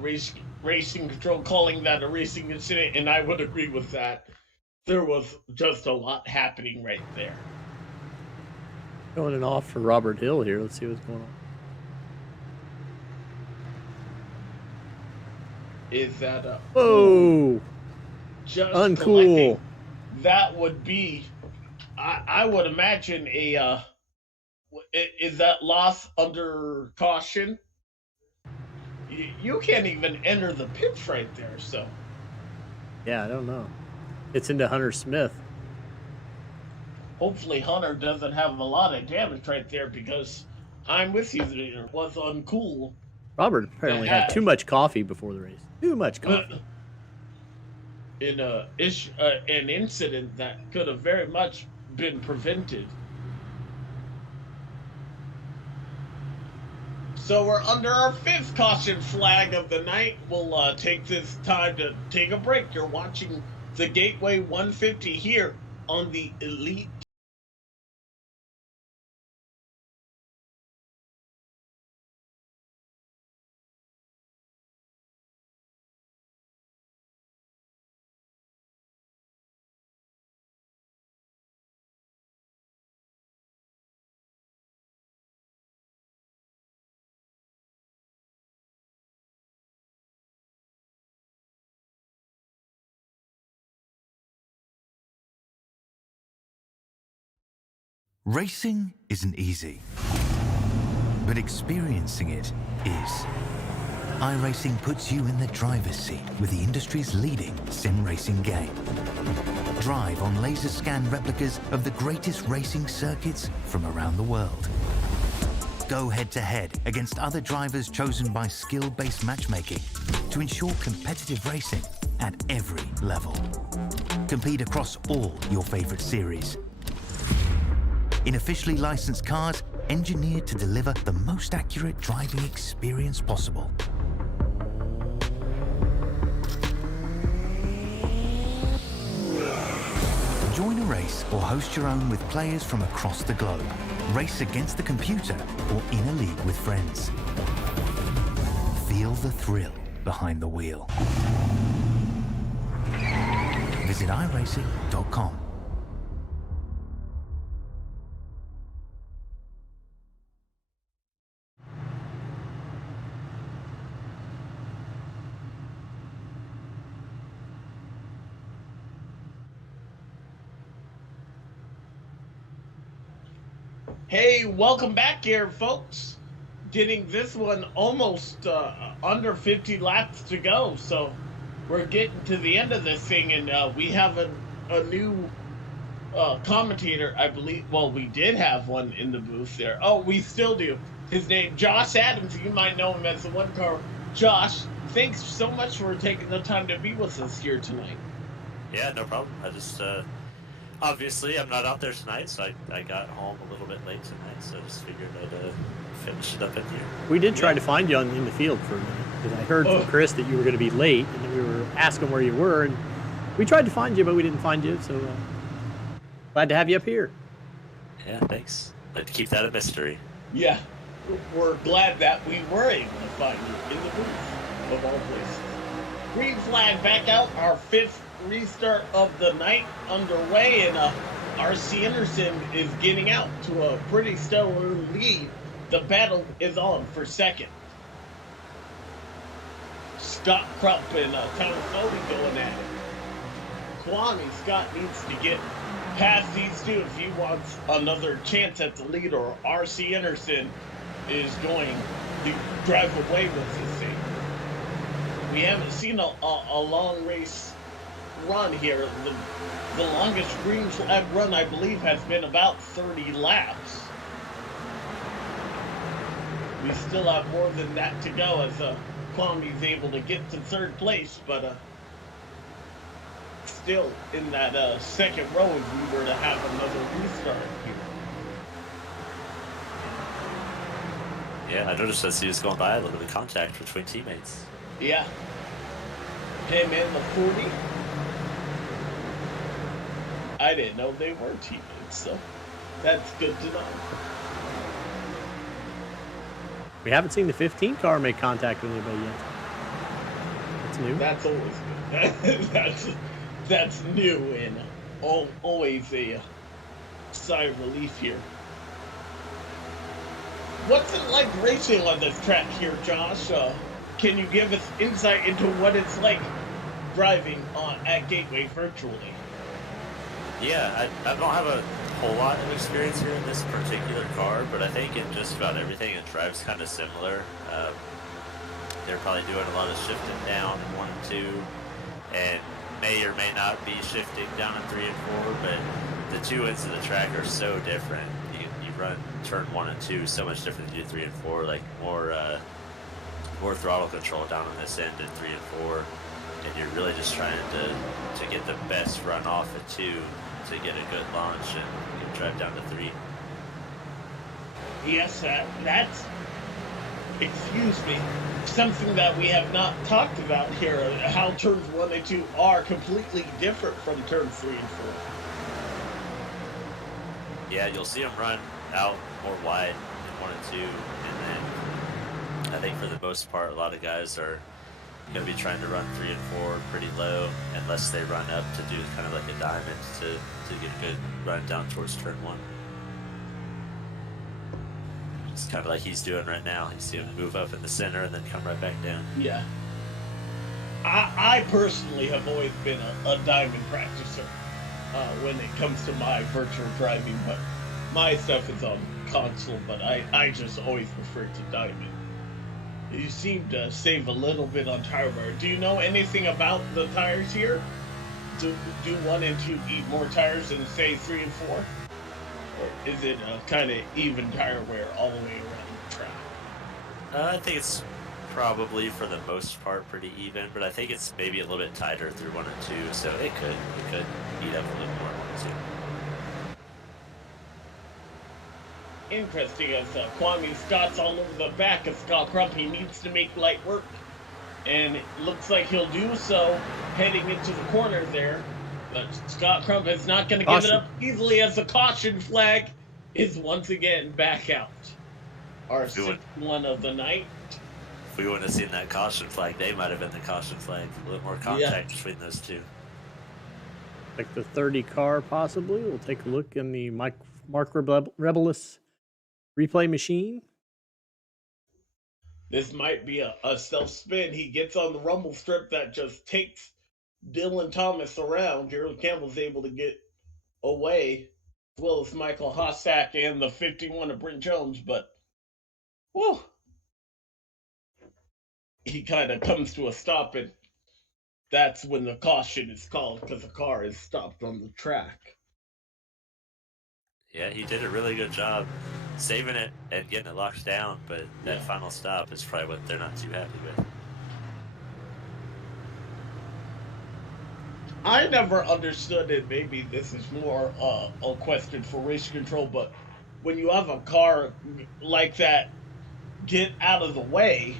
Racing Control calling that a racing incident, and I would agree with that. There was just a lot happening right there. Going and off for Robert Hill here. Let's see what's going on. Is that a... Whoa! Just uncool. Collecting. That would be... I would imagine a... is that loss under caution? You can't even enter the pits right there, so... Yeah, I don't know. It's into Hunter Smith. Hopefully Hunter doesn't have a lot of damage right there, because I'm with you, it was uncool. Robert apparently had too much coffee before the race. Too much coffee. In an incident that could have very much been prevented. So we're under our 5th caution flag of the night. We'll take this time to take a break. You're watching the Gateway 150 here on the Elite. Racing isn't easy, but experiencing it is. iRacing puts you in the driver's seat with the industry's leading sim racing game. Drive on laser scan replicas of the greatest racing circuits from around the world. Go head-to-head against other drivers chosen by skill-based matchmaking to ensure competitive racing at every level. Compete across all your favorite series. In officially licensed cars, engineered to deliver the most accurate driving experience possible. race or host your own with players from across the globe. Race against the computer or in a league with friends. Feel the thrill behind the wheel. Visit iRacing.com. Hey, welcome back here, folks. Getting this one almost under 50 laps to go, so we're getting to the end of this thing, and we have a new commentator, I believe. Well, we did have one in the booth there. Oh, we still do. His name, Josh Adams. You might know him as the one car. Josh, thanks so much for taking the time to be with us here tonight. Yeah, no problem. I just, obviously, I'm not out there tonight, so I got home a little bit late tonight, so I just figured I'd finish it up in here. We did try to find you in the field for a minute, because I heard from Chris that you were going to be late, and that we were asking where you were, and we tried to find you, but we didn't find you, so glad to have you up here. Yeah, thanks. I'd keep that a mystery. Yeah, we're glad that we were able to find you in the booth, of all places. Green flag back out, our 5th restart of the night underway, and RC Anderson is getting out to a pretty stellar lead. The battle is on for second. Scott Krupp and Thomas Foley going at it. Kwame Scott needs to get past these two if he wants another chance at the lead, or RC Anderson is going to drive away with this thing. We haven't seen a long race run here. The longest green flag run, I believe, has been about 30 laps. We still have more than that to go as Kwame's able to get to 3rd place, but still in that second row if we were to have another restart here. Yeah, I noticed as he was going by, a little bit of contact between teammates. Yeah. Him and the 40. I didn't know they were teammates, so that's good to know. We haven't seen the 15 car make contact with anybody yet. That's new. That's always good. that's new and always a sigh of relief here. What's it like racing on this track here, Josh? Can you give us insight into what it's like driving at Gateway virtually? Yeah, I don't have a whole lot of experience here in this particular car, but I think in just about everything it drives kind of similar. They're probably doing a lot of shifting down in 1 and 2, and may or may not be shifting down in 3 and 4, but the two ends of the track are so different. You run turn 1 and 2 so much different than you do 3 and 4, like more throttle control down on this end in 3 and 4, and you're really just trying to get the best run off at 2 to get a good launch and drive down to 3. Yes, that's, excuse me, something that we have not talked about here, how turns 1 and 2 are completely different from turns 3 and 4. Yeah, you'll see them run out more wide in 1 and 2, and then I think for the most part, a lot of guys are going to be trying to run 3 and 4 pretty low, unless they run up to do kind of like a diamond to get a good run down towards turn 1. It's kind of like he's doing right now. You see him move up in the center and then come right back down. Yeah. I personally have always been a diamond practicer when it comes to my virtual driving, but my stuff is on console, but I just always prefer to diamond. You seem to save a little bit on tire wear. Do you know anything about the tires here? Do 1 and 2 eat more tires than, say, 3 and 4? Or is it kind of even tire wear all the way around the track? I think it's probably, for the most part, pretty even, but I think it's maybe a little bit tighter through 1 and 2, so it could eat up a little more in 1 and 2. Interesting, as Kwame Scott's all over the back of Scott Krupp. He needs to make light work, and it looks like he'll do so heading into the corner there. But Scott Crump is not going to give it Caution. up easily as the caution flag is once again back out. Our sixth one of the night. If we wouldn't have seen that caution flag, they might have been the caution flag. A little more contact between those two. Like the 30 car, possibly. We'll take a look in the Mark Rebelis replay machine. This might be a self-spin. He gets on the rumble strip that just takes Dylan Thomas around. Gerald Campbell's able to get away, as well as Michael Hossack and the 51 of Brent Jones, but whew, he kind of comes to a stop, and that's when the caution is called because the car is stopped on the track. Yeah, he did a really good job saving it and getting it locked down, but that final stop is probably what they're not too happy with. I never understood it. Maybe this is more a question for race control, but when you have a car like that get out of the way,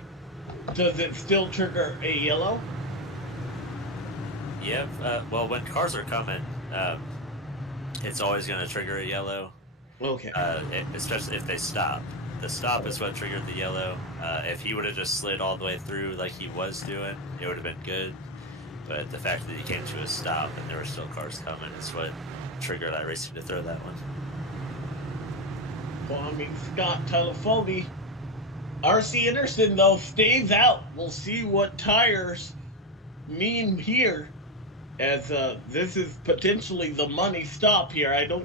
does it still trigger a yellow? Yeah, well, when cars are coming, it's always going to trigger a yellow. Okay. Especially if they stop. The stop is what triggered the yellow. If he would have just slid all the way through like he was doing, it would have been good. But the fact that he came to a stop and there were still cars coming is what triggered iRacing to throw that one. Well, I mean, Scott Telefoni. RC Anderson, though, stays out. We'll see what tires mean here, as this is potentially the money stop here. I don't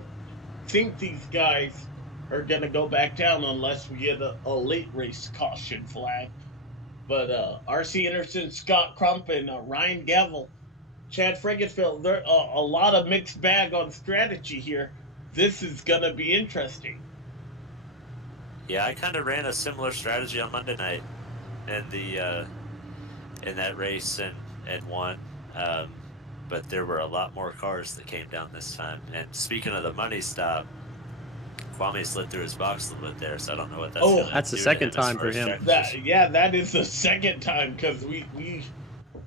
think these guys are going to go back down unless we get a late race caution flag. But RC Anderson, Scott Crump, and Ryan Gavel, Chad Friggensfeld, they're a lot of mixed bag on strategy here. This is going to be interesting. Yeah, I kind of ran a similar strategy on Monday night in that race and won. But there were a lot more cars that came down this time. And speaking of the money stop, Kwame slid through his box a little bit there, so I don't know what that's gonna that's the do second to him as time far for as him. That is the second time, because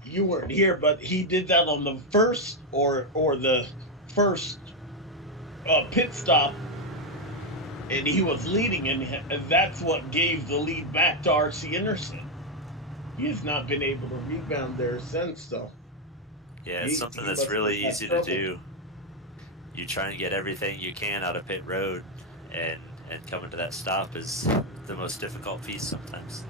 you weren't here, but he did that on the first or the first pit stop, and he was leading, and that's what gave the lead back to RC Anderson. He has not been able to rebound there since, though. Yeah, it's something that's really easy to do. You try and get everything you can out of pit road, and coming to that stop is the most difficult piece sometimes.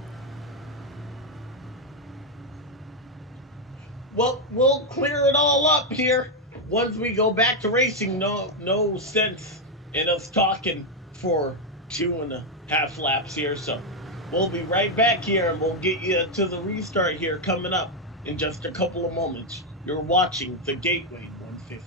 Well, we'll clear it all up here once we go back to racing. No sense in us talking for 2.5 laps here, so we'll be right back here, and we'll get you to the restart here coming up in just a couple of moments. You're watching the Gateway 150.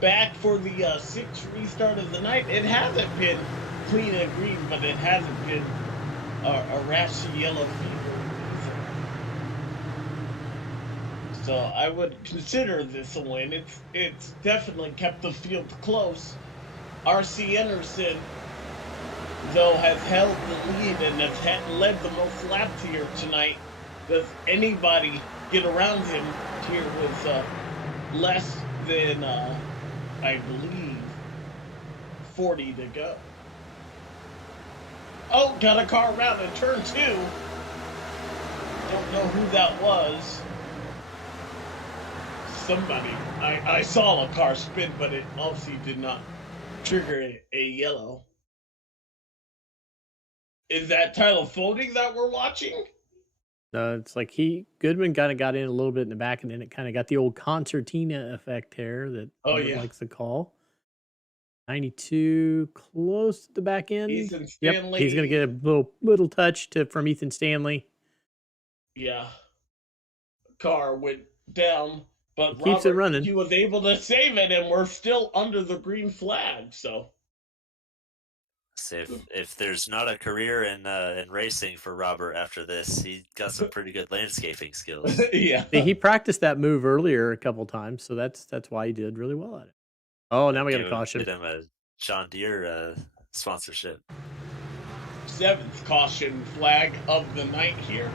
back for the sixth restart of the night. It hasn't been clean and green, but it hasn't been a rashy yellow fever. So I would consider this a win. It's definitely kept the field close. R.C. Anderson, though, has held the lead and has led the most laps here tonight. Does anybody get around him here with less than, I believe, 40 to go? Oh, got a car around in turn 2. Don't know who that was. Somebody. I saw a car spin, but it obviously did not trigger a yellow. Is that Tyler Folding that we're watching? It's like Goodman kind of got in a little bit in the back, and then it kind of got the old concertina effect here that Robert likes to call. 92 close to the back end. Ethan Stanley. Yep, he's going to get a little touch from Ethan Stanley. Yeah. Car went down, but he keeps it running. He was able to save it, and we're still under the green flag. So if there's not a career in racing for Robert after this, he got some pretty good landscaping skills. Yeah, he practiced that move earlier a couple times, so that's why he did really well at it. Oh, now we got a caution. Get him a John Deere sponsorship. 7th caution flag of the night here.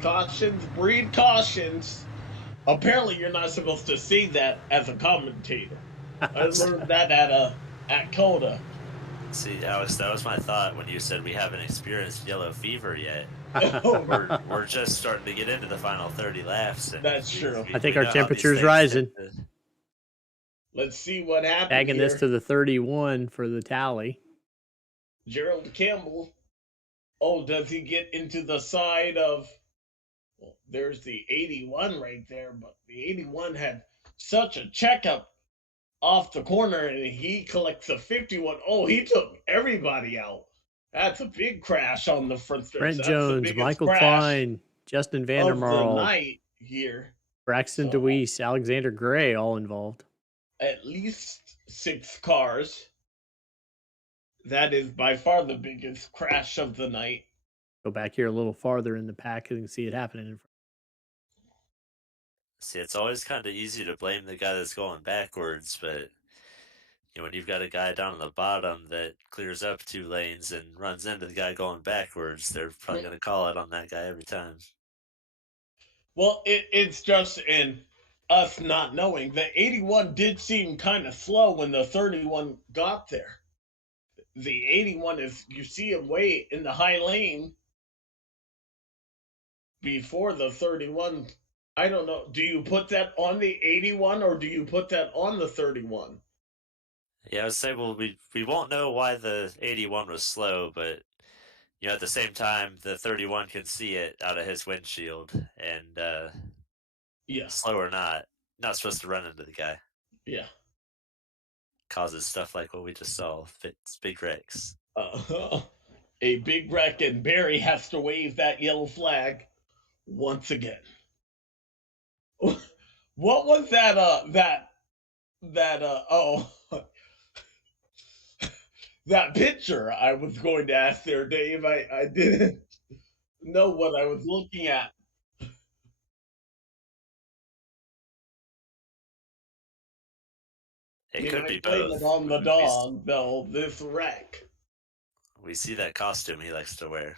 Cautions breed cautions. Apparently, you're not supposed to say that as a commentator. I learned that at COTA. See, Alex, that was my thought when you said we haven't experienced yellow fever yet. we're just starting to get into the final 30 laps. And that's true. I think our temperature's rising. Let's see what happens. Tagging this to the 31 for the tally. Gerald Campbell. Oh, does he get into the side of... Well, there's the 81 right there, but the 81 had such a checkup off the corner, and he collects a 51. Oh, he took everybody out. That's a big crash on the front stretch. Brent Jones, Michael Klein, Justin Vandermarl, night here. Braxton DeWeese, Alexander Gray, all involved. At least 6 cars. That is by far the biggest crash of the night. Go back here a little farther in the pack and see it happening in front. See, it's always kind of easy to blame the guy that's going backwards, but when you've got a guy down on the bottom that clears up 2 lanes and runs into the guy going backwards, they're probably going to call it on that guy every time. Well, it's just in us not knowing. The 81 did seem kind of slow when the 31 got there. The 81 is, you see him way in the high lane before the 31. I don't know. Do you put that on the 81 or do you put that on the 31? Yeah, I would say, well, we won't know why the 81 was slow, but at the same time, the 31 can see it out of his windshield, and slow or not supposed to run into the guy. Yeah. Causes stuff like what we just saw. Fits big wrecks. A big wreck, and Barry has to wave that yellow flag once again. What was that? That picture I was going to ask there, Dave. I didn't know what I was looking at. It could be blame both. It on the dog, though. This wreck. We see that costume he likes to wear.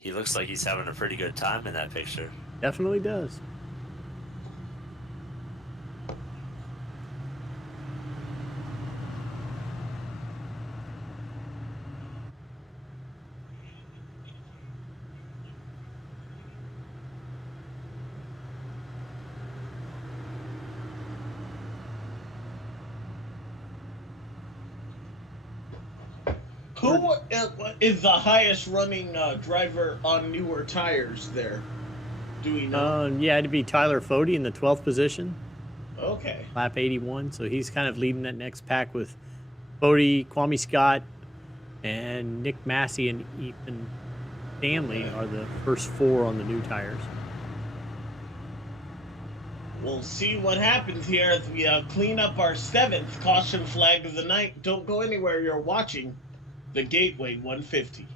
He looks like he's having a pretty good time in that picture. Definitely does. Who is the highest running driver on newer tires there? Do we know? Yeah, it'd be Tyler Fody in the 12th position. Okay. Lap 81. So he's kind of leading that next pack with Bodie, Kwame Scott, and Nick Massey and Ethan Stanley are the first 4 on the new tires. We'll see what happens here as we clean up our 7th caution flag of the night. Don't go anywhere. You're watching the Gateway 150.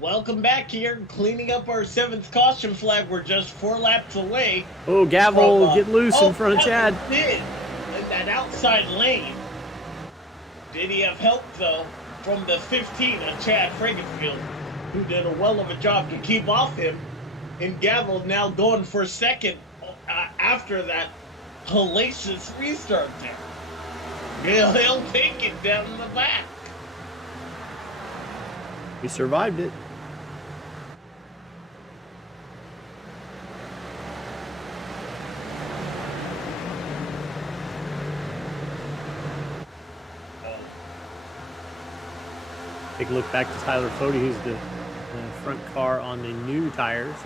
Welcome back here, cleaning up our 7th caution flag. We're just 4 laps away. Oh, Gavel from, getting loose in front of Chad. Did in that outside lane. Did he have help though from the 15 of Chad Fragenfield, who did a well of a job to keep off him? And Gavel now going for 2nd after that hellacious restart there. He'll take it down in the back. We survived it. Take a look back to Tyler Fody, who's the front car on the new tires.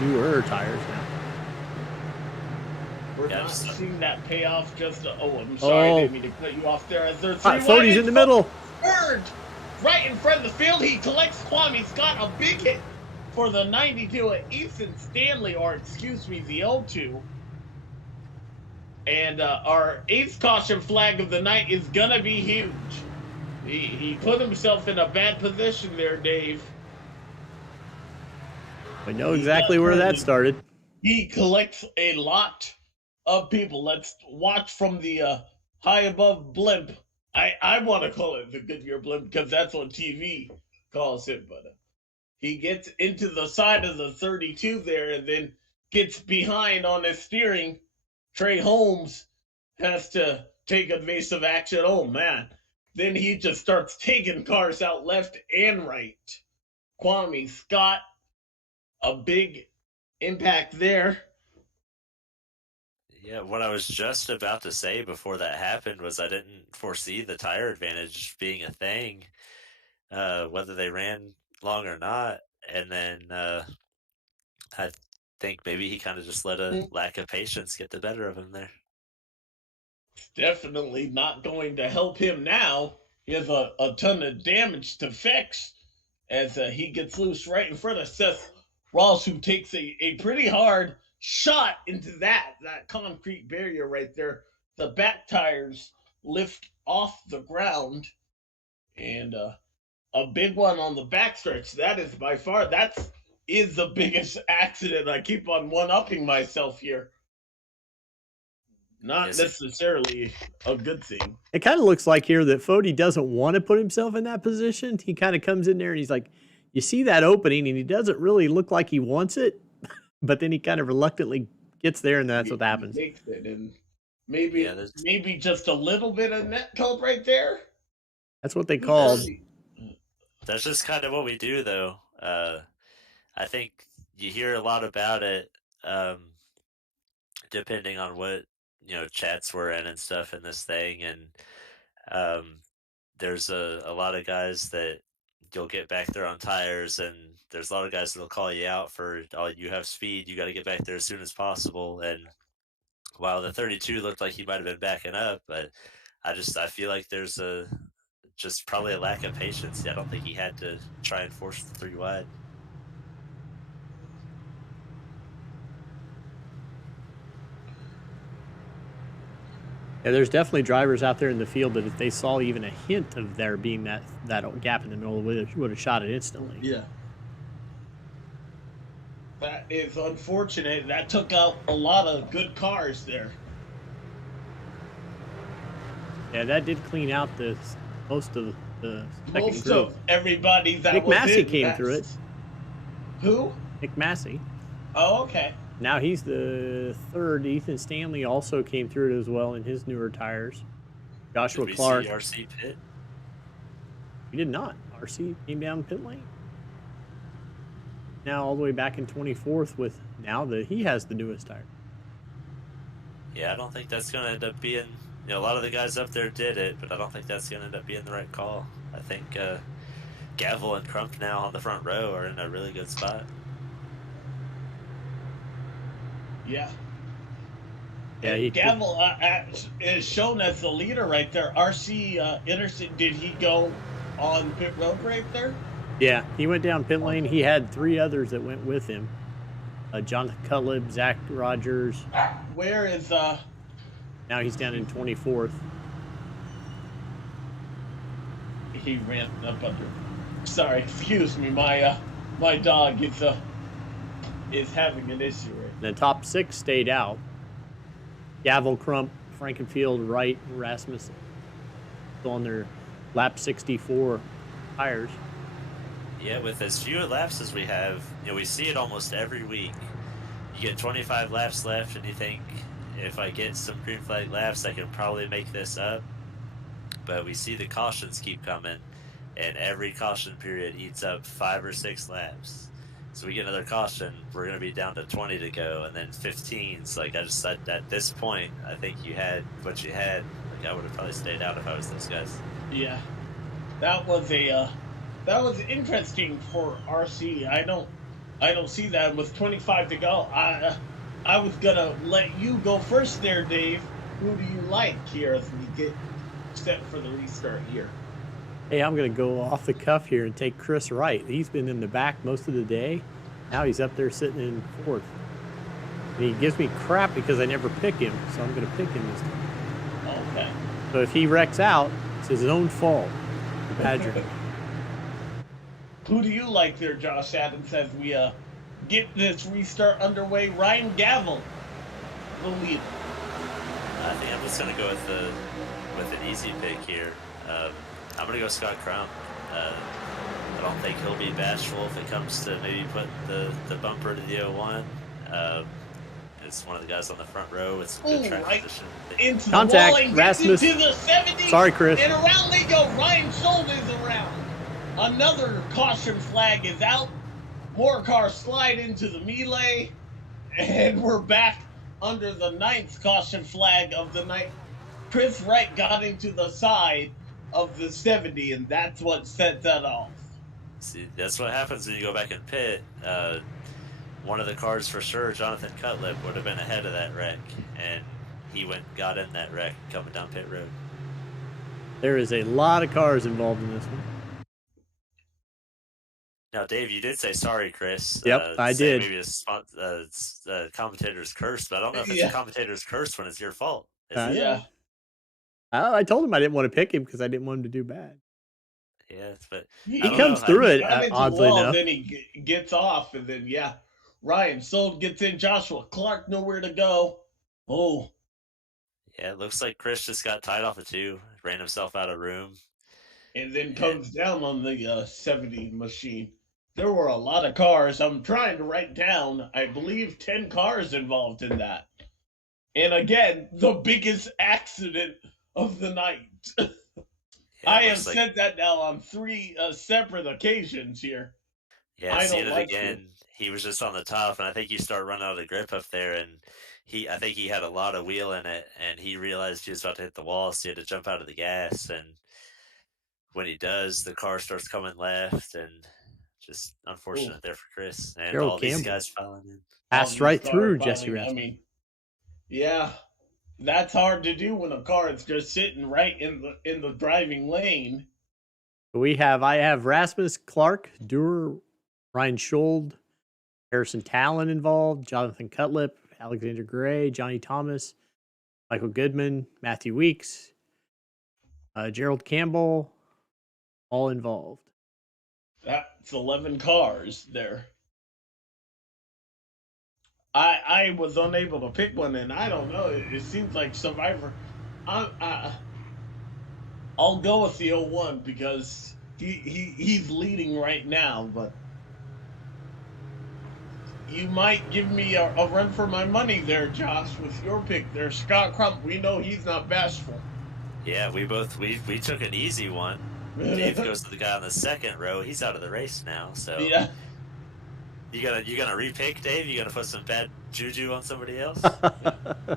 Newer tires now. We're not seeing that payoff just... I'm sorry, I didn't mean to cut you off there. As there's 3 Fody's in the middle. Third, right in front of the field, he collects Kwame Scott, a big hit for the 92 at Ethan Stanley, or excuse me, the O2. And our 8th caution flag of the night is gonna be huge. He put himself in a bad position there, Dave. We know exactly where that started. He collects a lot of people. Let's watch from the high above blimp. I want to call it the Goodyear blimp because that's what TV calls it. But he gets into the side of the 32 there and then gets behind on his steering. Trey Holmes has to take evasive action. Oh, man. Then he just starts taking cars out left and right. Kwame Scott, a big impact there. Yeah, what I was just about to say before that happened was I didn't foresee the tire advantage being a thing, whether they ran long or not. And then I think maybe he kind of just let a lack of patience get the better of him there. It's definitely not going to help him now. He has a ton of damage to fix as he gets loose right in front of Seth Ross, who takes a pretty hard shot into that concrete barrier right there. The back tires lift off the ground, and a big one on the backstretch. That is by far is the biggest accident. I keep on one-upping myself here. Not necessarily a good thing. It kind of looks like here that Fody doesn't want to put himself in that position. He kind of comes in there and he's like, you see that opening, and he doesn't really look like he wants it, but then he kind of reluctantly gets there, and that's what happens. He takes it, and maybe just a little bit of net coat right there. That's what they called. That's just kind of what we do, though. I think you hear a lot about it, depending on what chats we're in and stuff in this thing, and there's a lot of guys that you'll get back there on tires, and there's a lot of guys that'll call you out for, oh, you have speed, you got to get back there as soon as possible, and while the 32 looked like he might have been backing up, but I feel like there's just probably a lack of patience. I don't think he had to try and force the 3 wide. Yeah, there's definitely drivers out there in the field that if they saw even a hint of there being that gap in the middle, would have shot it instantly. Yeah. That is unfortunate. That took out a lot of good cars there. Yeah, that did clean out most of the second Most group. of everybody that Nick was Massey in, came through it. Who? Nick Massey. Oh, okay. Now he's the third. Ethan Stanley also came through it as well in his newer tires. Joshua Did we Clark. see RC pit? He did not. RC came down pit lane. Now all the way back in 24th with he has the newest tire. Yeah, I don't think that's going to end up being, a lot of the guys up there did it, but I don't think that's going to end up being the right call. I think Gavel and Crump now on the front row are in a really good spot. Yeah. Yeah, Gavel is shown as the leader right there. RC Anderson, did he go on pit road right there? Yeah, he went down pit lane. He had 3 others that went with him. Jonathan Cutlib, Zach Rogers. Where is Now he's down in 24th. he ran up under? Sorry, excuse me. My my dog is having an issue right. The top 6 stayed out. Gavel, Crump, Frankenfield, Wright, Rasmussen. Still on their lap 64 tires. Yeah, with as few laps as we have, we see it almost every week. You get 25 laps left, and you think, if I get some green flag laps, I can probably make this up. But we see the cautions keep coming, and every caution period eats up 5 or 6 laps. So we get another caution, we're going to be down to 20 to go, and then 15. So, at this point, I think you had what you had. I would have probably stayed out if I was those guys. Yeah, that was interesting for RC. I don't see that with 25 to go. I was gonna let you go first there, Dave. Who do you like here as we get set for the restart here? Hey, I'm going to go off the cuff here and take Chris Wright. He's been in the back most of the day. Now he's up there sitting in 4th. And he gives me crap because I never pick him, so I'm going to pick him this time. Okay. So if he wrecks out, it's his own fault. Badger. Who do you like there, Josh Adams, as we get this restart underway? Ryan Gavel, the leader. I think I'm just going to go with an easy pick here. I'm going to go Scott Crump. I don't think he'll be bashful if it comes to maybe putting the bumper to the 01. It's one of the guys on the front row with some good track position. Into Contact, the wall and Rasmus. into the 70. Sorry, Chris. And around they go. Ryan Sold is around. Another caution flag is out. More cars slide into the melee. And we're back under the 9th caution flag of the night. Chris Wright got into the side of the 70, and that's what set that off. See, that's what happens when you go back and pit. One of the cars for sure, Jonathan Cutlip, would have been ahead of that wreck, and he got in that wreck coming down pit road. There is a lot of cars involved in this one. Now, Dave, you did say sorry, Chris. Yep, I did. Maybe it's commentator's curse, but I don't know if it's a commentator's curse when it's your fault. Yeah. I told him I didn't want to pick him because I didn't want him to do bad. Yeah, but He comes through it, oddly enough. Then he gets off, and then, Ryan Sold gets in. Joshua Clark nowhere to go. Oh. Yeah, it looks like Chris just got tied off the 2, ran himself out of room. And then comes down on the 70 machine. There were a lot of cars. I'm trying to write down, I believe, 10 cars involved in that. And again, the biggest accident of the night. Yeah, I have said that now on 3 separate occasions here. Yeah, seeing it again. He was just on the top, and I think you start running out of grip up there, and I think he had a lot of wheel in it, and he realized he was about to hit the wall, so he had to jump out of the gas, and when he does, the car starts coming left, and just unfortunate there for Chris. And Gerald all Campbell. these guys filing in. Passed right through Jesse Rasmussen. I mean, yeah, That's hard to do when a car is just sitting right in the driving lane. I have Rasmus Clark, Durer, Ryan Schold, Harrison Talon involved, Jonathan Cutlip, Alexander Gray, Johnny Thomas, Michael Goodman, Matthew Weeks, Gerald Campbell, all involved. That's 11 cars there. I was unable to pick one, and I don't know. It seems like Survivor. I'll go with the 01 because he's leading right now, but you might give me a run for my money there, Josh, with your pick there. Scott Crump, we know he's not bashful. Yeah, we took an easy one. Dave goes to the guy on the second row. He's out of the race now, so Yeah. You gonna repick, Dave? You gonna put some bad juju on somebody else?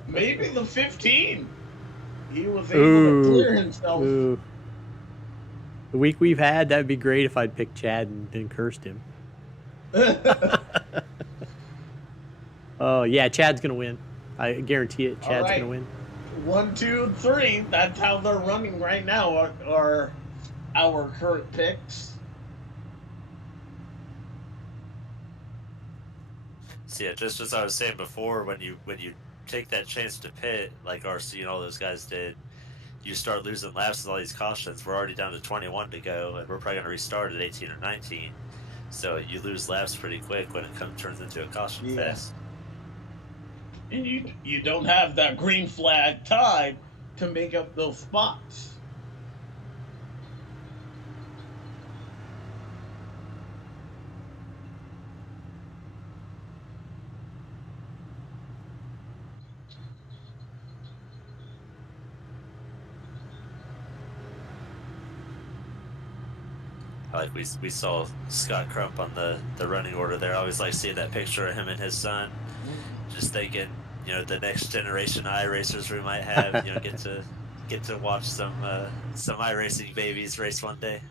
Maybe the 15. He was able to clear himself. Ooh. The week we've had, that'd be great if I'd picked Chad and then cursed him. Oh yeah, Chad's gonna win. I guarantee it. Chad's gonna win. 1, 2, 3. That's how they're running right now. Are our current picks. So yeah, just as I was saying before, when you take that chance to pit, like RC and all those guys did, you start losing laps with all these cautions. We're already down to 21 to go, and we're probably going to restart at 18 or 19. So you lose laps pretty quick when it turns into a caution fest. And you don't have that green flag time to make up those spots. Like we saw Scott Crump on the running order there. I always like seeing that picture of him and his son. Just thinking, the next generation iRacers we might have, get to watch some iRacing babies race one day.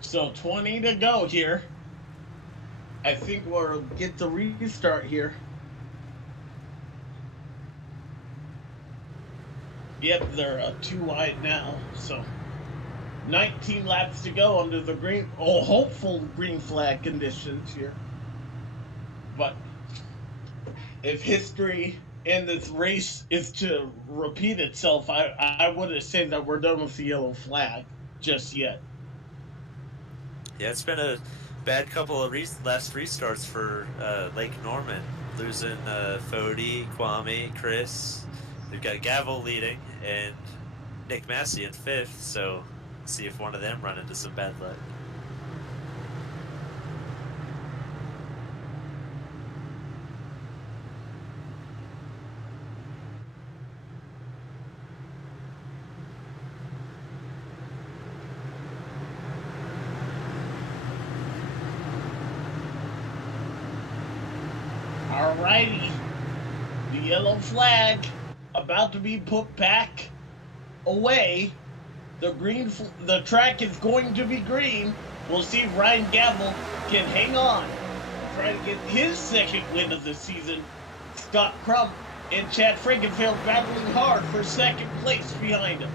So 20 to go here. I think we'll get the restart here. Yep, they're 2 wide now, so 19 laps to go under the hopeful green flag conditions here. But if history in this race is to repeat itself, I wouldn't say that we're done with the yellow flag just yet. Yeah, it's been a bad couple of last restarts for Lake Norman, losing Fody, Kwame, Chris. They've got Gavel leading and Nick Massey in 5th, so see if one of them run into some bad luck. Alrighty, the yellow flag about to be put back away. The track is going to be green. We'll see if Ryan Gavel can hang on, try to get his second win of the season. Scott Crump and Chad Frankenfeld battling hard for second place behind him.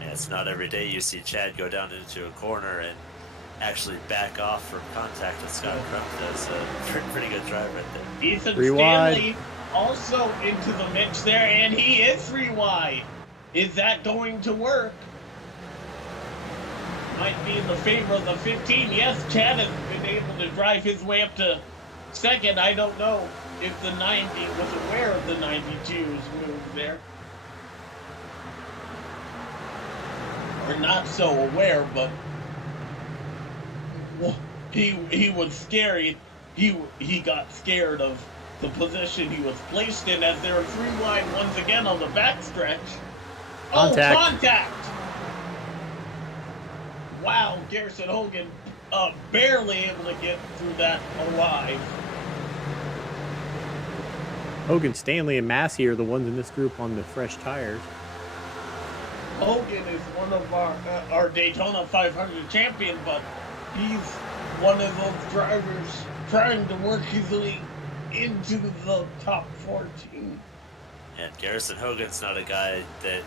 Yeah, it's not every day you see Chad go down into a corner and actually back off from contact with Scott Crump. That's a pretty good drive right there. Ethan Stanley also into the mix there, and he is 3 wide. Is that going to work? Might be in the favor of the 15. Yes, Chad has been able to drive his way up to second. I don't know if the 90 was aware of the 92's move there. Or not so aware, but he was scary. He got scared of the position he was placed in as there were 3 wide once again on the backstretch. Contact. Oh, contact! Wow, Garrison Hogan barely able to get through that alive. Hogan, Stanley, and Massey are the ones in this group on the fresh tires. Hogan is one of our Daytona 500 champion, but he's one of those drivers trying to work his way into the top 14. And Garrison Hogan's not a guy that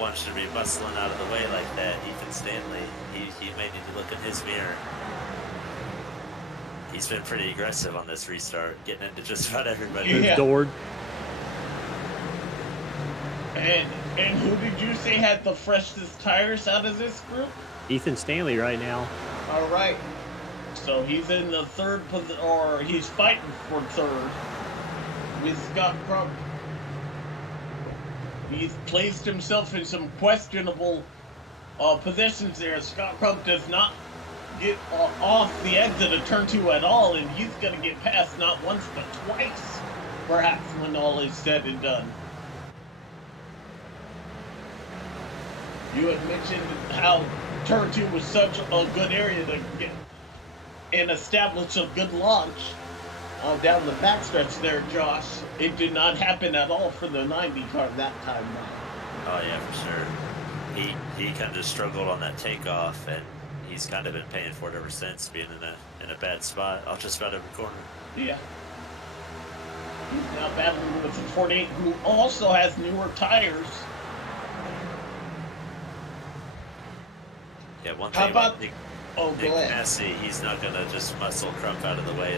wants to be bustling out of the way like that. Ethan Stanley, he may need to look in his mirror. He's been pretty aggressive on this restart, getting into just about everybody. Yeah. Dord. And who did you say had the freshest tires out of this group? Ethan Stanley right now. All right. So he's in the third position, or he's fighting for third with Scott Crump. He's placed himself in some questionable positions there. Scott Crump does not get off the exit of turn 2 at all, and he's going to get past not once but twice, perhaps, when all is said and done. You had mentioned how turn 2 was such a good area to get and establish a good launch down the backstretch there, Josh. It did not happen at all for the 90 car that time. Oh yeah, for sure. He kind of just struggled on that takeoff, and he's kind of been paying for it ever since, being in a bad spot off just about every corner. Yeah. He's now battling with the 48, who also has newer tires. Yeah, one How thing about Nick go ahead. Massey, he's not gonna just muscle Crump out of the way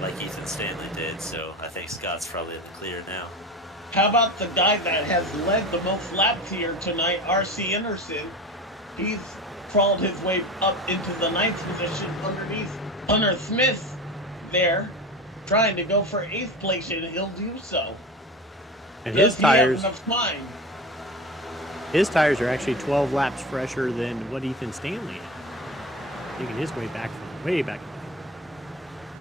like Ethan Stanley did. So I think Scott's probably in the clear now. How about the guy that has led the most laps here tonight, R.C. Anderson? He's crawled his way up into the 9th position underneath Hunter Smith there, trying to go for 8th place, and he'll do so. And Does his he have tires, enough time? his tires are actually 12 laps fresher than what Ethan Stanley had. Taking his way back from way back.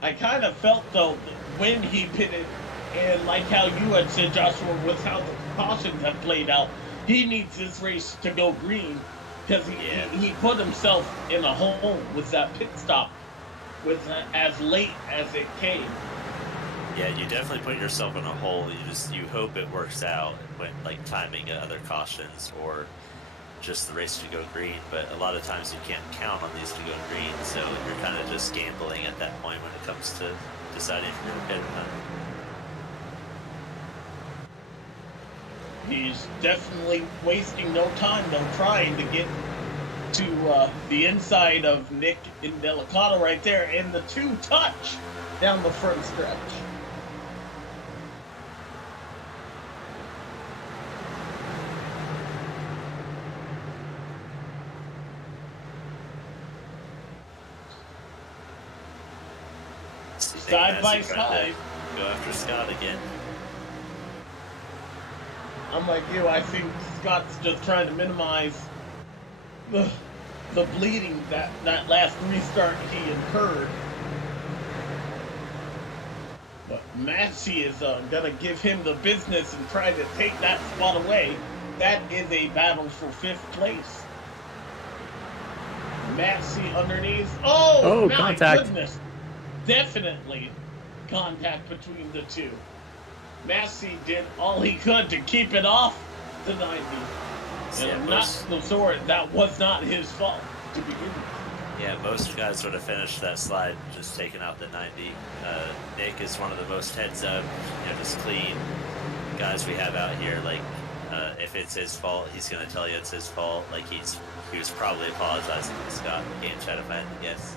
I kind of felt, though, when he pitted, and like how you had said, Joshua, with how the cautions have played out, he needs this race to go green, because he put himself in a hole with that pit stop with as late as it came. Yeah, you definitely put yourself in a hole. You hope it works out when like timing other cautions or just the race to go green. But a lot of times you can't count on these to go green, so you're kind of just gambling at that point when it comes to deciding if you're going to pit or not. He's definitely wasting no time, though, trying to get to the inside of Nick Indelicato right there, and the 2 touch down the front stretch. Side by side. Go after Scott again. I'm like you, I think Scott's just trying to minimize the bleeding that last restart he incurred. But Massey is going to give him the business and try to take that spot away. That is a battle for 5th place. Massey underneath. Oh my contact. goodness. Definitely contact between the two. Massey did all he could to keep it off the 90. And not the sort that was not his fault to begin with. Yeah, most guys would have finished that slide just taking out the 90. Nick is one of the most heads up, just clean guys we have out here. Like, if it's his fault, he's going to tell you it's his fault. Like, he was probably apologizing to Scott in the game chat if I had to guess.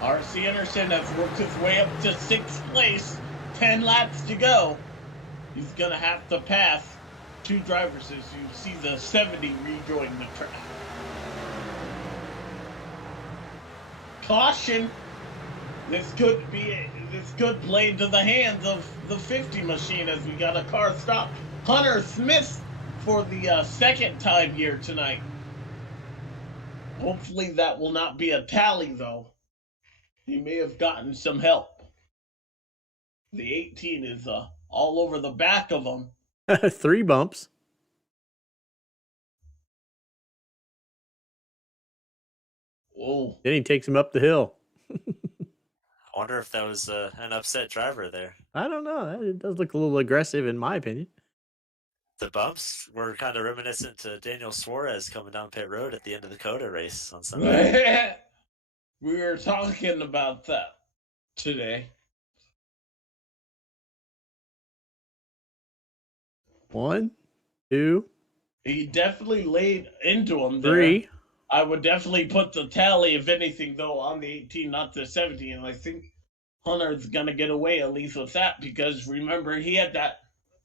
R.C. Anderson has worked his way up to 6th place. 10 laps to go. He's going to have to pass 2 drivers as you see the 70 rejoin the track. Caution. This could play into the hands of the 50 machine as we got a car stop. Hunter Smith for the second time here tonight. Hopefully that will not be a tally, though. He may have gotten some help. The 18 is all over the back of him. 3 bumps. Oh. Then he takes him up the hill. I wonder if that was an upset driver there. I don't know. It does look a little aggressive in my opinion. The bumps were kind of reminiscent to Daniel Suarez coming down pit road at the end of the Coda race on Sunday. We were talking about that today. 1, 2, He definitely laid into him there. 3. I would definitely put the tally, if anything, though, on the 18, not the 17. And I think Hunter's going to get away at least with that because remember, he had that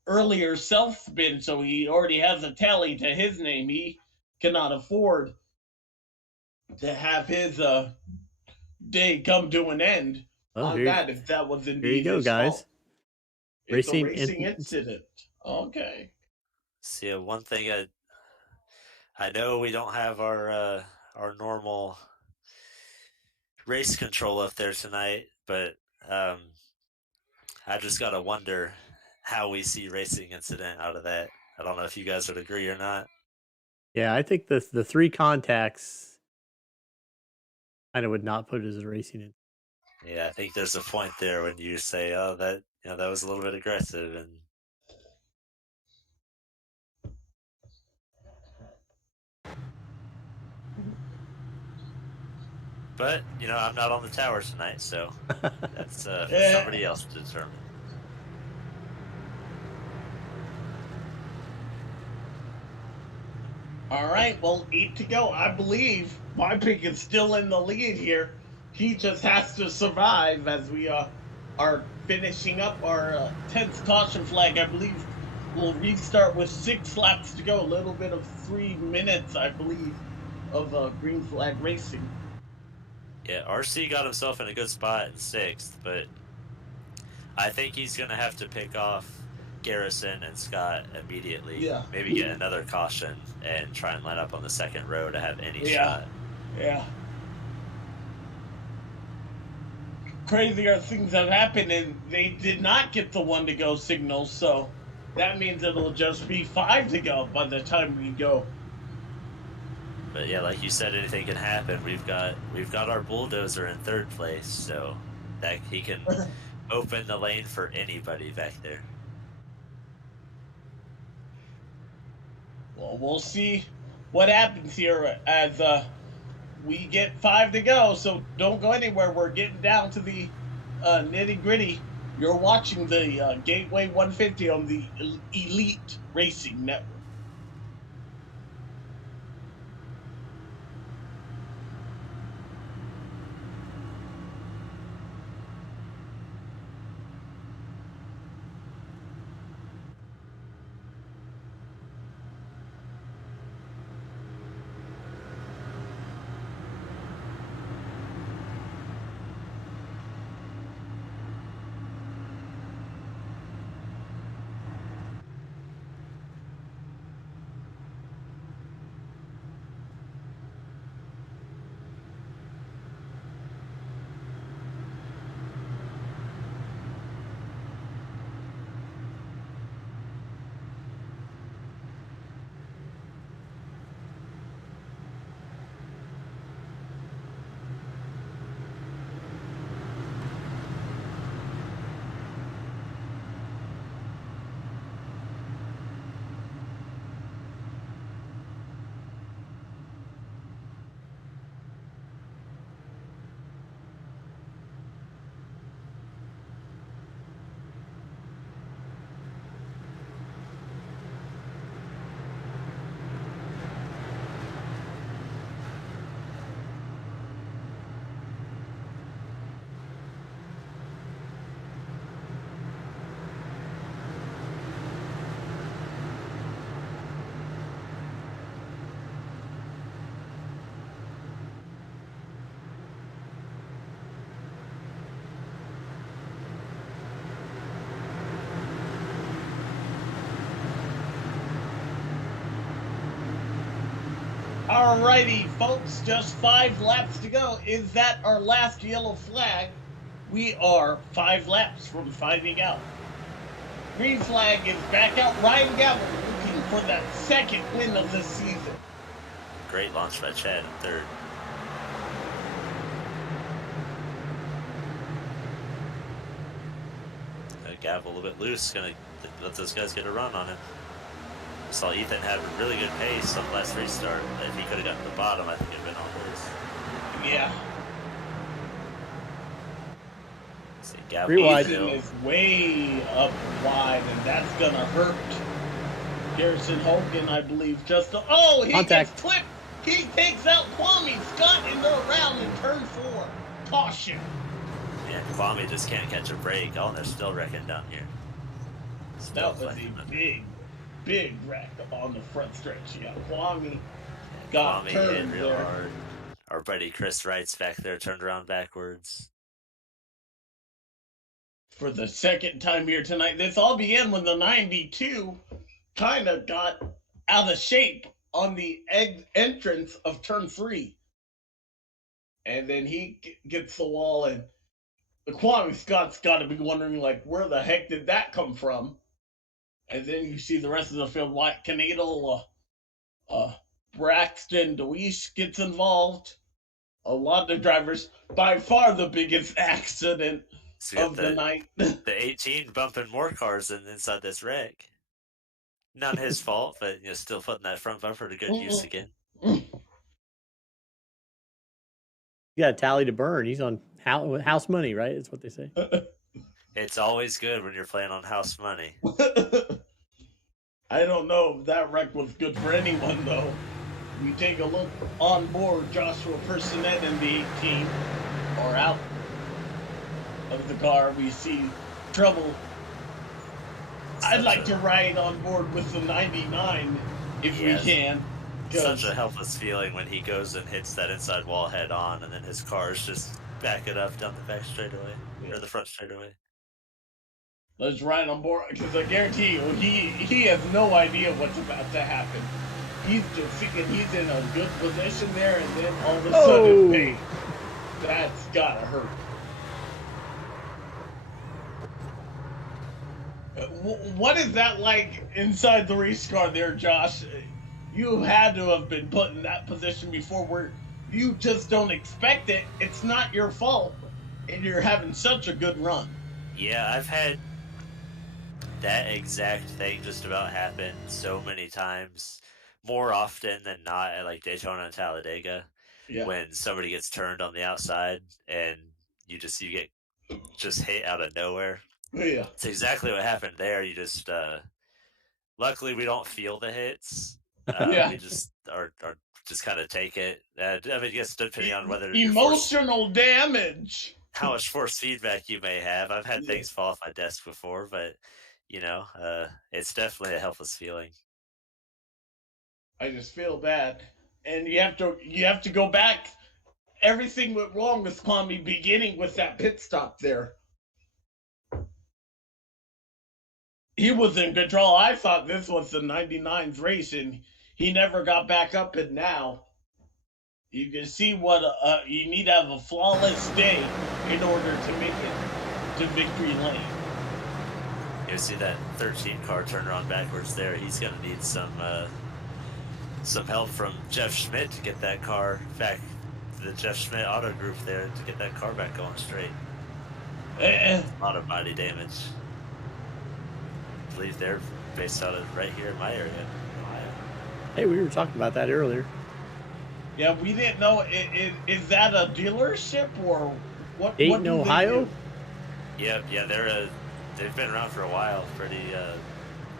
earlier self spin, so he already has a tally to his name. He cannot afford to have his day come to an end on that if that was indeed Here you go, his guys. fault. It's a racing incident. Okay. See, one thing I know we don't have our normal race control up there tonight, but I just gotta wonder how we see racing incident out of that. I don't know if you guys would agree or not. Yeah, I think the 3 contacts kind of would not put it as a racing incident. Yeah, I think there's a point there when you say, "Oh, that that was a little bit aggressive," and but I'm not on the tower tonight, so that's for somebody else to determine. All right, well, 8 to go. I believe my pick is still in the lead here. He just has to survive as we are finishing up our 10th caution flag. I believe we'll restart with 6 laps to go. A little bit of 3 minutes, I believe, of green flag racing. Yeah, RC got himself in a good spot in 6th, but I think he's going to have to pick off Garrison and Scott immediately. Yeah. Maybe get another caution and try and line up on the second row to have any shot. Yeah. Crazier things have happened, and they did not get the 1 to go signal, so that means it'll just be 5 to go by the time we go. But yeah, like you said, anything can happen. We've got our bulldozer in 3rd place, so that he can open the lane for anybody back there. Well, we'll see what happens here as we get 5 to go, so don't go anywhere. We're getting down to the nitty-gritty. You're watching the Gateway 150 on the Elite Racing Network. Alrighty, folks, just 5 laps to go. Is that our last yellow flag? We are 5 laps from finding out. Green flag is back out. Ryan Gavel looking for that 2nd win of the season. Great launch by Chad in 3rd. Gavel a little bit loose, gonna let those guys get a run on him. Saw Ethan had a really good pace on the last restart. If he could have gotten to the bottom, I think it'd been on his. Yeah. See, Gavin Three wide. Ethan is way up wide, and that's gonna hurt Garrison Hogan, I believe. He Contact. gets clipped. He takes out Kwame Scott in the round in turn 4. Caution. Yeah, Kwame just can't catch a break. Oh, and they're still wrecking down here. That was a big wreck on the front stretch. Yeah, Kwame got Kwame turned hit real there. hard. Our buddy Chris Wright's back there, turned around backwards. For the second time here tonight. This all began when the 92 kind of got out of shape on the entrance of turn 3. And then he gets the wall, and the Kwame Scott's got to be wondering, like, where the heck did that come from? And then you see the rest of the field, like Canadal, Braxton Deweese gets involved. A lot of drivers. By far the biggest accident of the night. The 18 bumping more cars than inside this wreck. Not his fault, but still putting that front bumper to good use again. You got a tally to burn. He's on house money, right? That's what they say. It's always good when you're playing on house money. I don't know if that wreck was good for anyone, though. We take a look on board. Joshua Personette and the 18 are out of the car. We see trouble. I'd like to ride on board with the 99 if we can. Such a helpless feeling when he goes and hits that inside wall head on, and then his cars just back it up down the back straightaway, or the front straightaway. Let's ride on board, because I guarantee you, he has no idea what's about to happen. He's just thinking he's in a good position there, and then all of a sudden, bang, that's gotta hurt. What is that like inside the race car there, Josh? You had to have been put in that position before where you just don't expect it. It's not your fault, and you're having such a good run. Yeah, I've had that exact thing just about happen so many times, more often than not at like Daytona and Talladega, when somebody gets turned on the outside and you get just hit out of nowhere. Yeah, it's exactly what happened there. You just luckily we don't feel the hits. We just are just kind of take it. I mean, I guess depending on whether emotional damage, how much force feedback you may have. I've had things fall off my desk before, but it's definitely a helpless feeling. I just feel bad, and you have to go back. Everything went wrong with Kwame, beginning with that pit stop there. He was in control. I thought this was the 99's race, and he never got back up. And now you can see what you need to have a flawless day in order to make it to victory lane. You see that 13 car turn around backwards there. He's going to need some help from Jeff Schmidt to get that car back. The Jeff Schmidt Auto Group there to get that car back going straight. A lot of body damage. I believe they're based out of right here in my area, Ohio. Hey, we were talking about that earlier. Yeah, we didn't know. Is that a dealership or what? Dayton, Ohio? Yeah, they've been around for a while.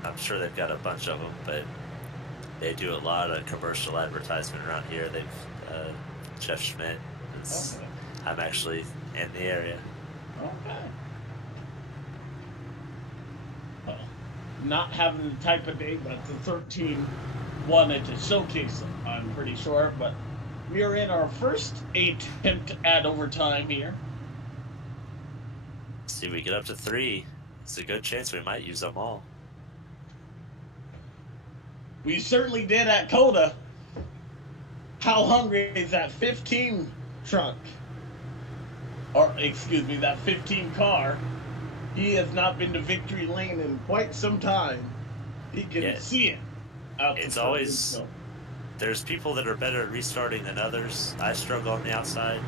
I'm sure they've got a bunch of them, but they do a lot of commercial advertisement around here. They've Jeff Schmidt. I'm actually in the area. Okay. Not having the type of day, but the 13 wanted to showcase them, I'm pretty sure. But we are in our first attempt at overtime here. See, we get up to 3. It's a good chance we might use them all. We certainly did at Coda. How hungry is that 15 truck? Or, excuse me, that 15 car. He has not been to victory lane in quite some time. He can see it. It's always... There's people that are better at restarting than others. I struggle on the outside.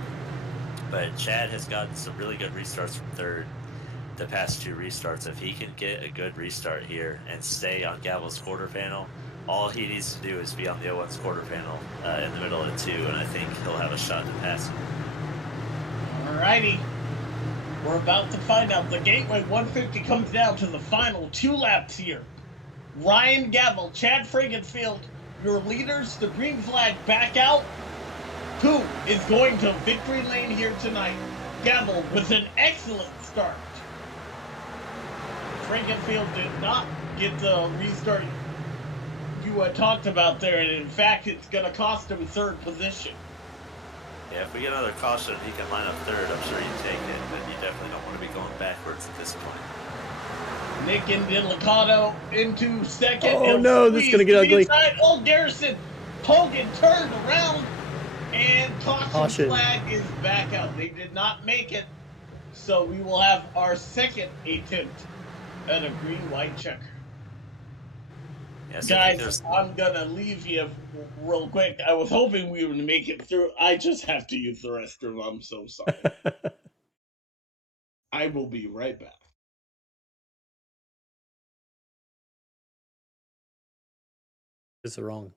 But Chad has gotten some really good restarts from third the past 2 restarts. If he can get a good restart here and stay on Gavel's quarter panel, all he needs to do is be on the 01's quarter panel in the middle of 2, and I think he'll have a shot to pass him. Alrighty. We're about to find out. The Gateway 150 comes down to the final 2 laps here. Ryan Gavel, Chad Frigenfield, your leaders. The green flag back out. Who is going to victory lane here tonight? Gavel with an excellent start. Frigenfield did not get the restart you talked about there, and in fact, it's going to cost him 3rd position. Yeah, if we get another caution, he can line up 3rd. I'm sure he'd take it, but you definitely don't want to be going backwards at this point. Nick and Delicato into 2nd. Oh no, this is going to get ugly. Inside. Oh, Garrison Hogan turned around, and caution flag is back out. They did not make it, so we will have our 2nd attempt at a green-white checker. Yes, guys, I'm gonna leave you real quick. I was hoping we would make it through. I just have to use the restroom. I'm so sorry. I will be right back. It's the wrong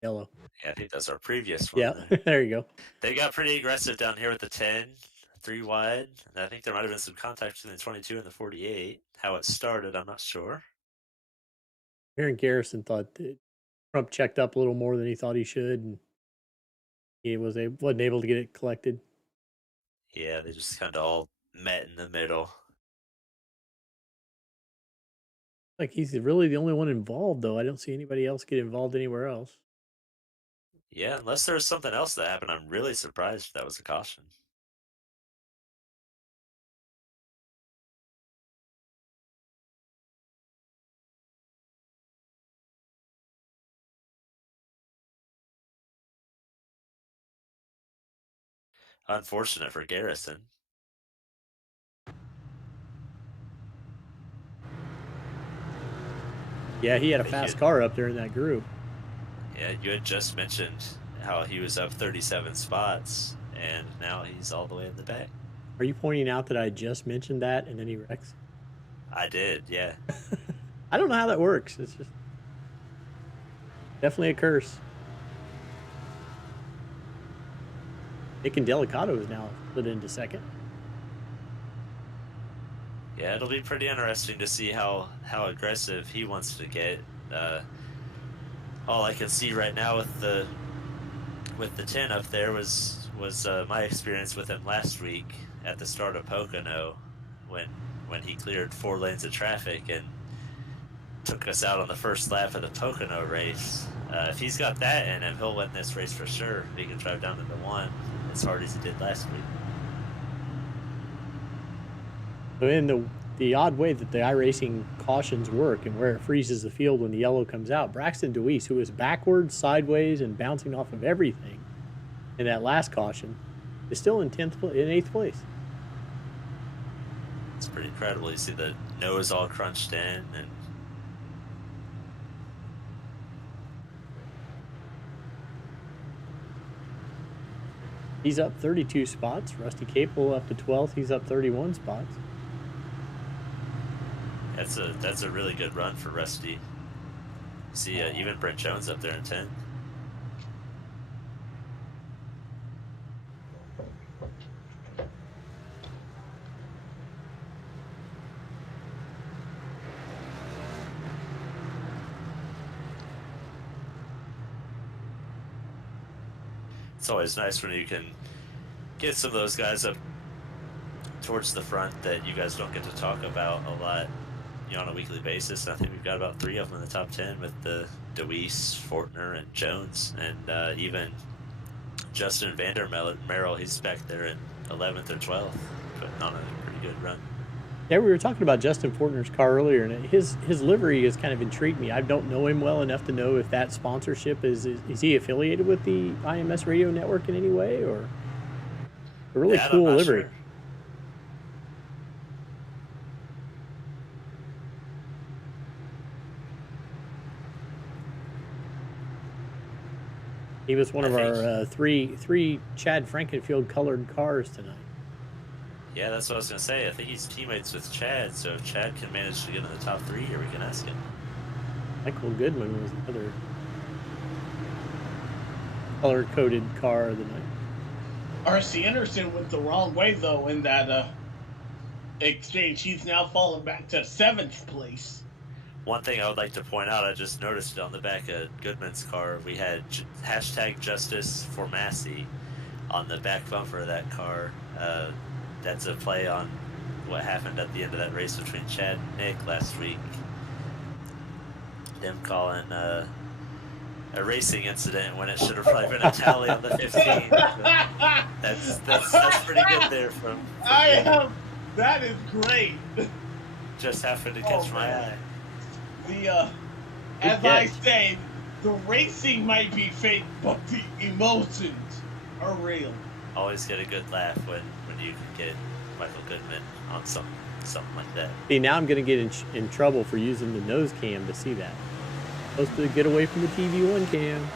yellow. Yeah, I think that's our previous one. Yeah, there you go. They got pretty aggressive down here with the 10, 3 wide. And I think there might have been some contact between the 22 and the 48. How it started, I'm not sure. Aaron Garrison thought that Trump checked up a little more than he thought he should, and he wasn't able to get it collected. Yeah, they just kind of all met in the middle. Like, he's really the only one involved, though. I don't see anybody else get involved anywhere else. Yeah, unless there's something else that happened, I'm really surprised if that was a caution. Unfortunate for Garrison. Yeah, he had a fast car up there in that group. Yeah, you had just mentioned how he was up 37 spots, and now he's all the way in the back. Are you pointing out that I just mentioned that and then he wrecks? I did, yeah. I don't know how that works. It's just definitely a curse. Nick and Delicato is now split into 2nd. Yeah, it'll be pretty interesting to see how aggressive he wants to get. All I can see right now with the 10 up there was my experience with him last week at the start of Pocono when he cleared 4 lanes of traffic and took us out on the first lap of the Pocono race. If he's got that in him, he'll win this race for sure. He can drive down to the 1 as hard as he did last week. So in the odd way that the iRacing cautions work and where it freezes the field when the yellow comes out, Braxton DeWeese, who is backwards, sideways, and bouncing off of everything in that last caution, is still in 8th place. It's pretty incredible. You see the nose all crunched in, and he's up 32 spots. Rusty Capel up to 12th. He's up 31 spots. That's a really good run for Rusty. See, even Brent Jones up there in 10th. It's always nice when you can get some of those guys up towards the front that you guys don't get to talk about a lot, on a weekly basis. And I think we've got about 3 of them in the top 10 with the DeWeese, Fortner, and Jones, and even Justin Vandermerrill. He's back there in 11th or 12th, putting on a pretty good run. Yeah, we were talking about Justin Fortner's car earlier, and his livery has kind of intrigued me. I don't know him well enough to know if that sponsorship is he affiliated with the IMS radio network in any way, or a really cool livery. Sure. He was one of our three Chad Frankenfield colored cars tonight. Yeah, that's what I was going to say. I think he's teammates with Chad, so if Chad can manage to get in the top 3 here, we can ask him. Michael Goodman was the other color-coded car of the night. R.C. Anderson went the wrong way, though, in that exchange. He's now fallen back to 7th place. One thing I would like to point out, I just noticed it on the back of Goodman's car. We had hashtag Justice for Massey on the back bumper of that car. That's a play on what happened at the end of that race between Chad and Nick last week. Them calling a racing incident when it should have probably been a tally on the 15. That's pretty good there from That is great. Just happened to catch my eye. As I say, the racing might be fake, but the emotions are real. Always get a good laugh when you can get Michael Goodman on something like that. See, now I'm going to get in trouble for using the nose cam to see that. Supposed to get away from the TV1 cam.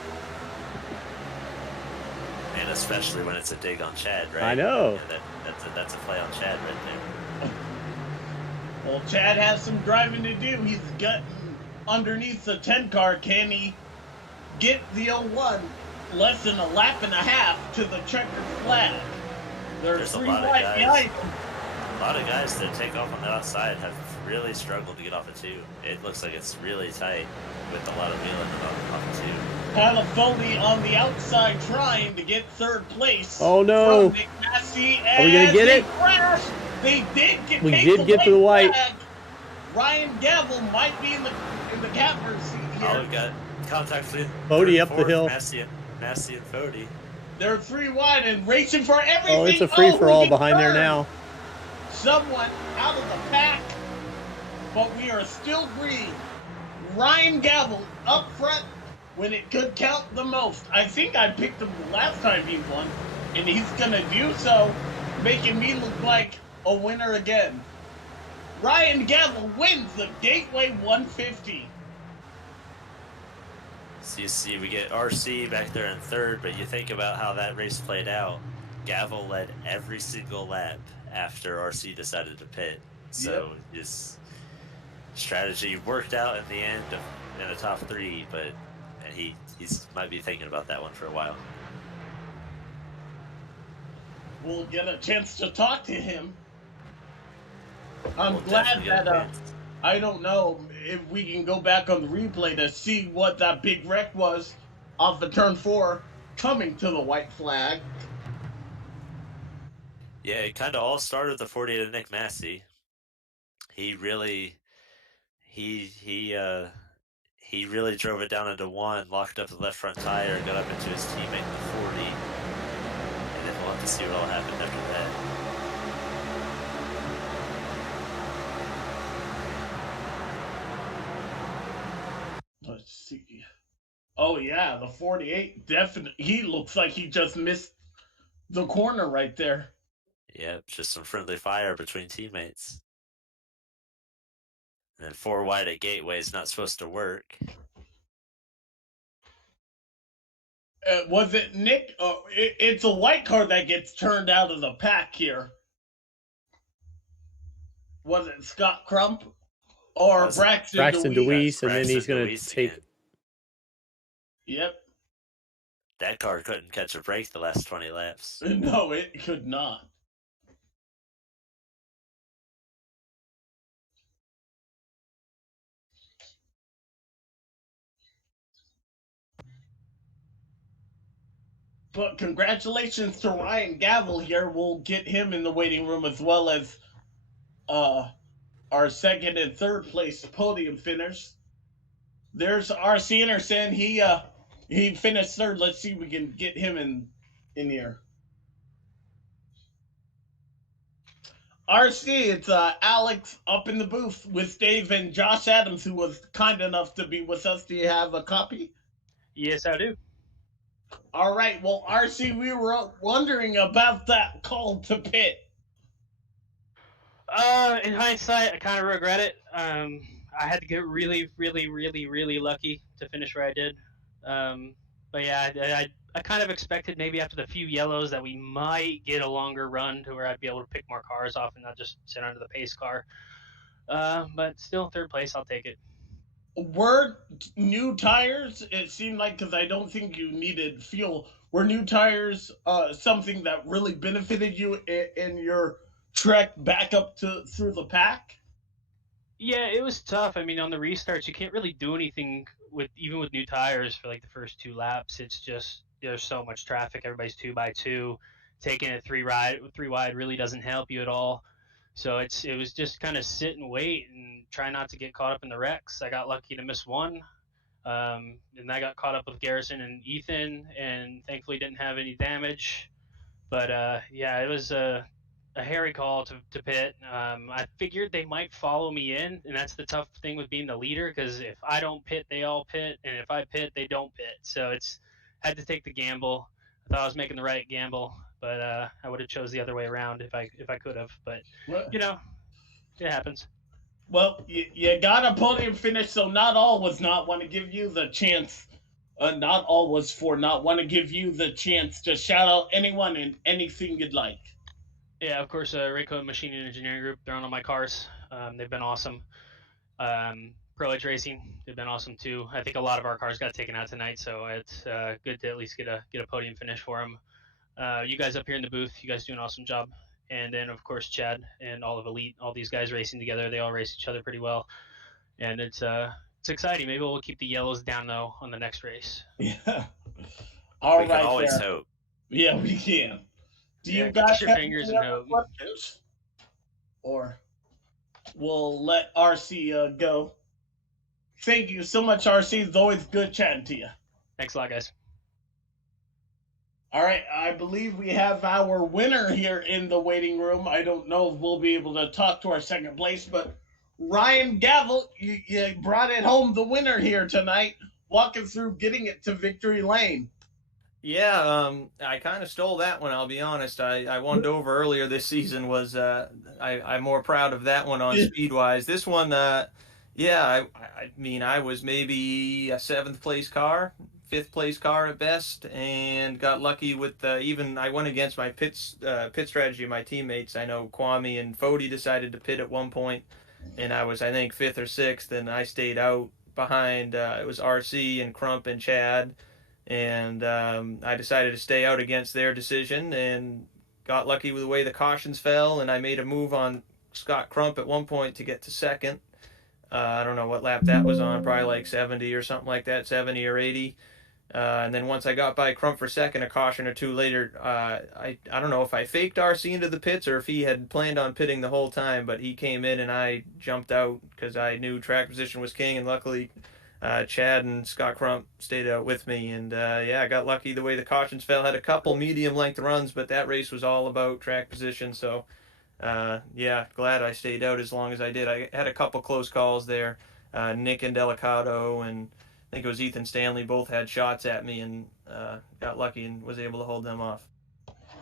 And especially when it's a dig on Chad, right? I know. Yeah, that's a play on Chad right there. Well, Chad has some driving to do. He's getting underneath the 10 car. Can he get the 01 less than a lap and a half to the checkered flag? There's 3 wide behind him. A lot of guys that take off on the outside have really struggled to get off of 2. It looks like it's really tight with a lot of wheeling off of 2. Palafoni on the outside trying to get 3rd place. Oh no! From Nick Massey. Are we gonna get it? Crashed. They did get. We did get to the white. Flag. Ryan Gavel might be in the catbird seat here. Oh, we've got contact between Fody up the hill. Massey and Fody. They're 3 wide and racing for everything. Oh, it's a free-for-all behind there now. Someone out of the pack, but we are still green. Ryan Gavel up front when it could count the most. I think I picked him the last time he won, and he's going to do so, making me look like a winner again. Ryan Gavel wins the Gateway 150. So you see, we get RC back there in 3rd, but you think about how that race played out. Gavel led every single lap after RC decided to pit. So his strategy worked out in the end in the top 3, but he's might be thinking about that one for a while. We'll get a chance to talk to him. I'm glad that I don't know if we can go back on the replay to see what that big wreck was off of turn 4 coming to the white flag. Yeah, it kind of all started the 48 of Nick Massey. He really drove it down into 1, locked up the left front tire, got up into his teammate in the 40, and then we'll have to see what all happened after that. Let's see. Oh yeah, the 48 definitely. He looks like he just missed the corner right there. Yeah, just some friendly fire between teammates. And then 4 wide at Gateway is not supposed to work. Was it Nick? It's a white car that gets turned out of the pack here. Was it Scott Crump or Braxton DeWeese? And then he's going to take. Again. Yep. That car couldn't catch a break the last 20 laps. No, it could not. But congratulations to Ryan Gavel here. We'll get him in the waiting room as well as our 2nd and 3rd place podium finish. There's R.C. Anderson. He finished 3rd. Let's see if we can get him in here. RC, it's Alex up in the booth with Dave and Josh Adams, who was kind enough to be with us. Do you have a copy? Yes, I do. All right. Well, RC, we were wondering about that call to pit. In hindsight, I kind of regret it. I had to get really, really, really, really lucky to finish where I did. But yeah, I kind of expected maybe after the few yellows that we might get a longer run to where I'd be able to pick more cars off and not just sit under the pace car. But still, 3rd place, I'll take it. Were new tires? It seemed like, because I don't think you needed fuel. Were new tires something that really benefited you in your trek back up to through the pack? Yeah, it was tough. I mean, on the restarts, you can't really do anything with even with new tires for like the first 2 laps. It's just there's so much traffic. Everybody's 2x2. Taking it three wide really doesn't help you at all. So it was just kind of sit and wait and try not to get caught up in the wrecks. I got lucky to miss one, and I got caught up with Garrison and Ethan, and thankfully didn't have any damage. But yeah, it was a hairy call to pit. I figured they might follow me in, and that's the tough thing with being the leader, because if I don't pit, they all pit, and if I pit, they don't pit. So it's had to take the gamble. I thought I was making the right gamble, but I would have chose the other way around if I could have. But Well, you know, it happens. you got a podium finish, so not all was not want to give you the chance. Not all was for not want to give you the chance to shout out anyone and anything you'd like. Yeah, of course, Rayco Machining and Engineering Group, they're on all my cars. They've been awesome. Pro Edge Racing, they've been awesome too. I think a lot of our cars got taken out tonight, so it's good to at least get a podium finish for them. You guys up here in the booth, you guys do an awesome job. And then of course Chad and all of Elite, all these guys racing together. They all race each other pretty well, and it's exciting. Maybe we'll keep the yellows down though on the next race. Yeah. All We right. can always there. hope. Yeah, we can. Do Yeah, you cross guys your have fingers any and other hope. questions? Or we'll let RC go. Thank you so much, RC. It's always good chatting to you. Thanks a lot, guys. All right, I believe we have our winner here in the waiting room. I don't know if we'll be able to talk to our second place, but Ryan Gavel, you brought it home, the winner here tonight, walking through getting it to victory lane. Yeah, I kind of stole that one. I'll be honest. I won Dover earlier this season. I'm more proud of that one on Speedwise. This one, yeah, I mean, I was maybe a seventh place car, fifth place car at best, and got lucky with even I went against my pit strategy of my teammates. I know Kwame and Fody decided to pit at one point, and I was I think fifth or sixth, and I stayed out behind. It was RC and Crump and Chad, and I decided to stay out against their decision and got lucky with the way the cautions fell, and I made a move on Scott Crump at one point to get to second. I don't know what lap that was on, probably like 70 or something like that, 70 or 80. And then once I got by Crump for second, a caution or two later, I don't know if I faked RC into the pits or if he had planned on pitting the whole time, but he came in and I jumped out because I knew track position was king, and luckily Chad and Scott Crump stayed out with me, and yeah, I got lucky the way the cautions fell. Had a couple medium length runs, but that race was all about track position, so yeah, glad I stayed out as long as I did. I had a couple close calls there. Nick and Delicato and I think it was Ethan Stanley both had shots at me, and got lucky and was able to hold them off.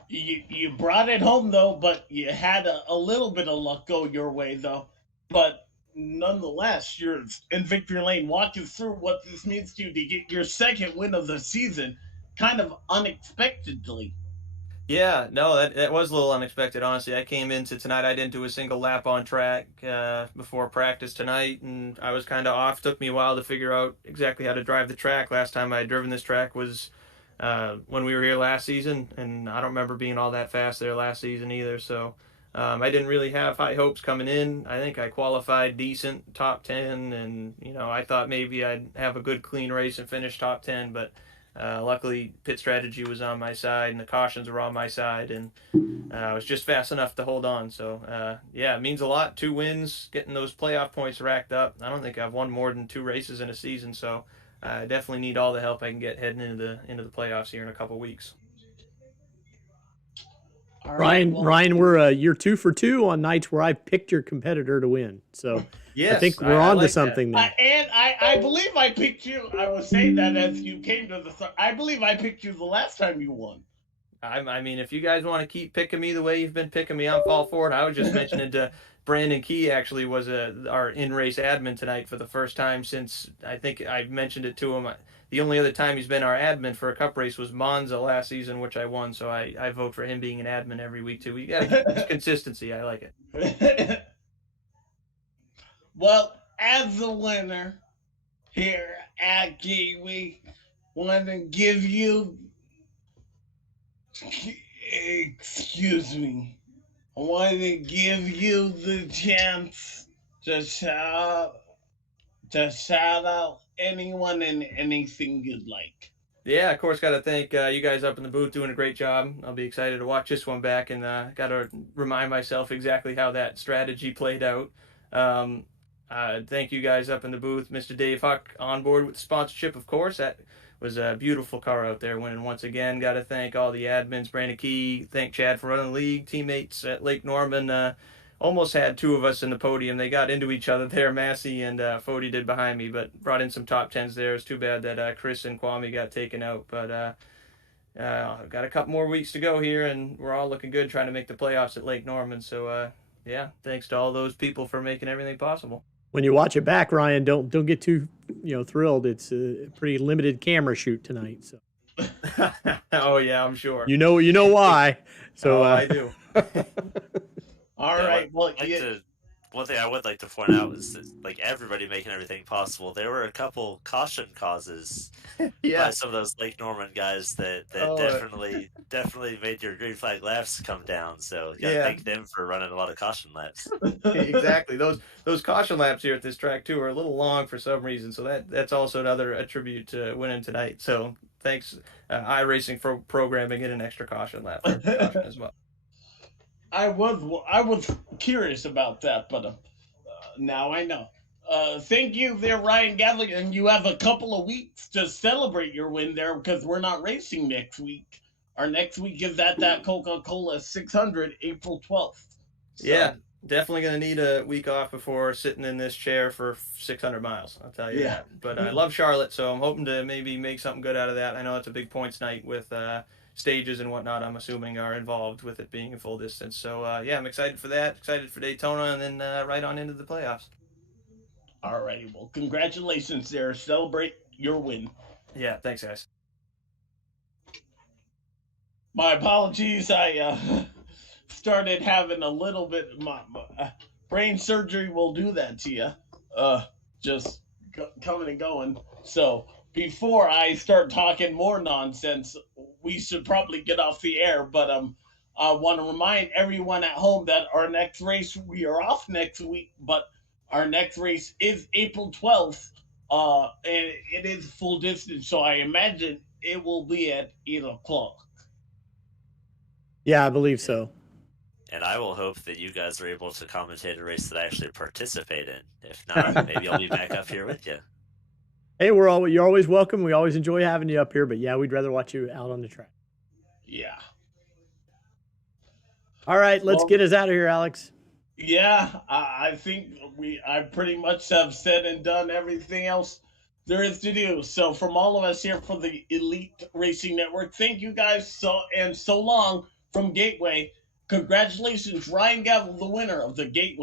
You brought it home though, but you had a little bit of luck go your way though. But nonetheless, you're in victory lane. Walking through what this means to you to get your second win of the season, kind of unexpectedly. Yeah, no, that was a little unexpected, honestly. I came into tonight, I didn't do a single lap on track before practice tonight, and I was kind of off. Took me a while to figure out exactly how to drive the track. Last time I had driven this track was when we were here last season, and I don't remember being all that fast there last season either, so I didn't really have high hopes coming in. I think I qualified decent, top 10, and, you know, I thought maybe I'd have a good clean race and finish top 10, but luckily, pit strategy was on my side, and the cautions were on my side, and I was just fast enough to hold on. So, yeah, it means a lot. 2 wins, getting those playoff points racked up. I don't think I've won more than 2 races in a season, so I definitely need all the help I can get heading into the playoffs here in a couple weeks. Ryan, you're 2 for 2 on nights where I picked your competitor to win. So yes, I think we're on to something there. And I believe I picked you. I was saying that as you came to the. I believe I picked you the last time you won. I mean, if you guys want to keep picking me the way you've been picking me, I'm all for it. I was just mentioning to Brandon Key, actually, was our in-race admin tonight for the first time since I think I mentioned it to him. The only other time he's been our admin for a cup race was Monza last season, which I won. So I vote for him being an admin every week too. We got consistency. I like it. Well, as the winner, here at Gateway want to give you, excuse me, I want to give you the chance to shout out anyone and anything you'd like. Yeah, of course, got to thank you guys up in the booth doing a great job. I'll be excited to watch this one back and got to remind myself exactly how that strategy played out. Um, thank you guys up in the booth, Mr. Dave Huck on board with the sponsorship, of course. That was a beautiful car out there winning once again. Got to thank all the admins, Brandon Key, thank Chad for running the league, teammates at Lake Norman. Almost had two of us in the podium. They got into each other there. Massey and Fody did behind me, but brought in some top tens there. It's too bad that Chris and Kwame got taken out. But got a couple more weeks to go here, and we're all looking good trying to make the playoffs at Lake Norman. So, yeah, thanks to all those people for making everything possible. When you watch it back, Ryan, don't get too thrilled. It's a pretty limited camera shoot tonight. So. Oh yeah, I'm sure. You know why. So I do. All right. Well, one thing I would like to point out is that, like, everybody making everything possible. There were a couple caution causes by some of those Lake Norman guys that definitely made your green flag laps come down. So you gotta thank them for running a lot of caution laps. Exactly. Those caution laps here at this track too are a little long for some reason. So that's also another attribute to winning tonight. So thanks iRacing for programming in an extra caution lap as well. I was curious about that, but now I know. Thank you there, Ryan Gadley, and you have a couple of weeks to celebrate your win there because we're not racing next week. Our next week is at that Coca-Cola 600, April 12th. So, yeah, definitely going to need a week off before sitting in this chair for 600 miles, I'll tell you that. But I love Charlotte, so I'm hoping to maybe make something good out of that. I know it's a big points night with stages and whatnot, I'm assuming, are involved with it being a full distance. So, yeah, I'm excited for that, excited for Daytona, and then right on into the playoffs. All righty. Well, congratulations there. Celebrate your win. Yeah, thanks, guys. My apologies. I started having a little bit. My brain surgery will do that to you. Just coming and going. So before I start talking more nonsense, we should probably get off the air. But I want to remind everyone at home that our next race, we are off next week, but our next race is April 12th. And it is full distance, so I imagine it will be at 8 o'clock. Yeah, I believe so. And I will hope that you guys are able to commentate a race that I actually participate in. If not, maybe I'll be back up here with you. Hey, you're always welcome. We always enjoy having you up here, but yeah, we'd rather watch you out on the track. Yeah. All right, let's get us out of here, Alex. Yeah, I think I pretty much have said and done everything else there is to do. So from all of us here for the Elite Racing Network, thank you guys so long from Gateway. Congratulations, Ryan Gavel, the winner of the Gateway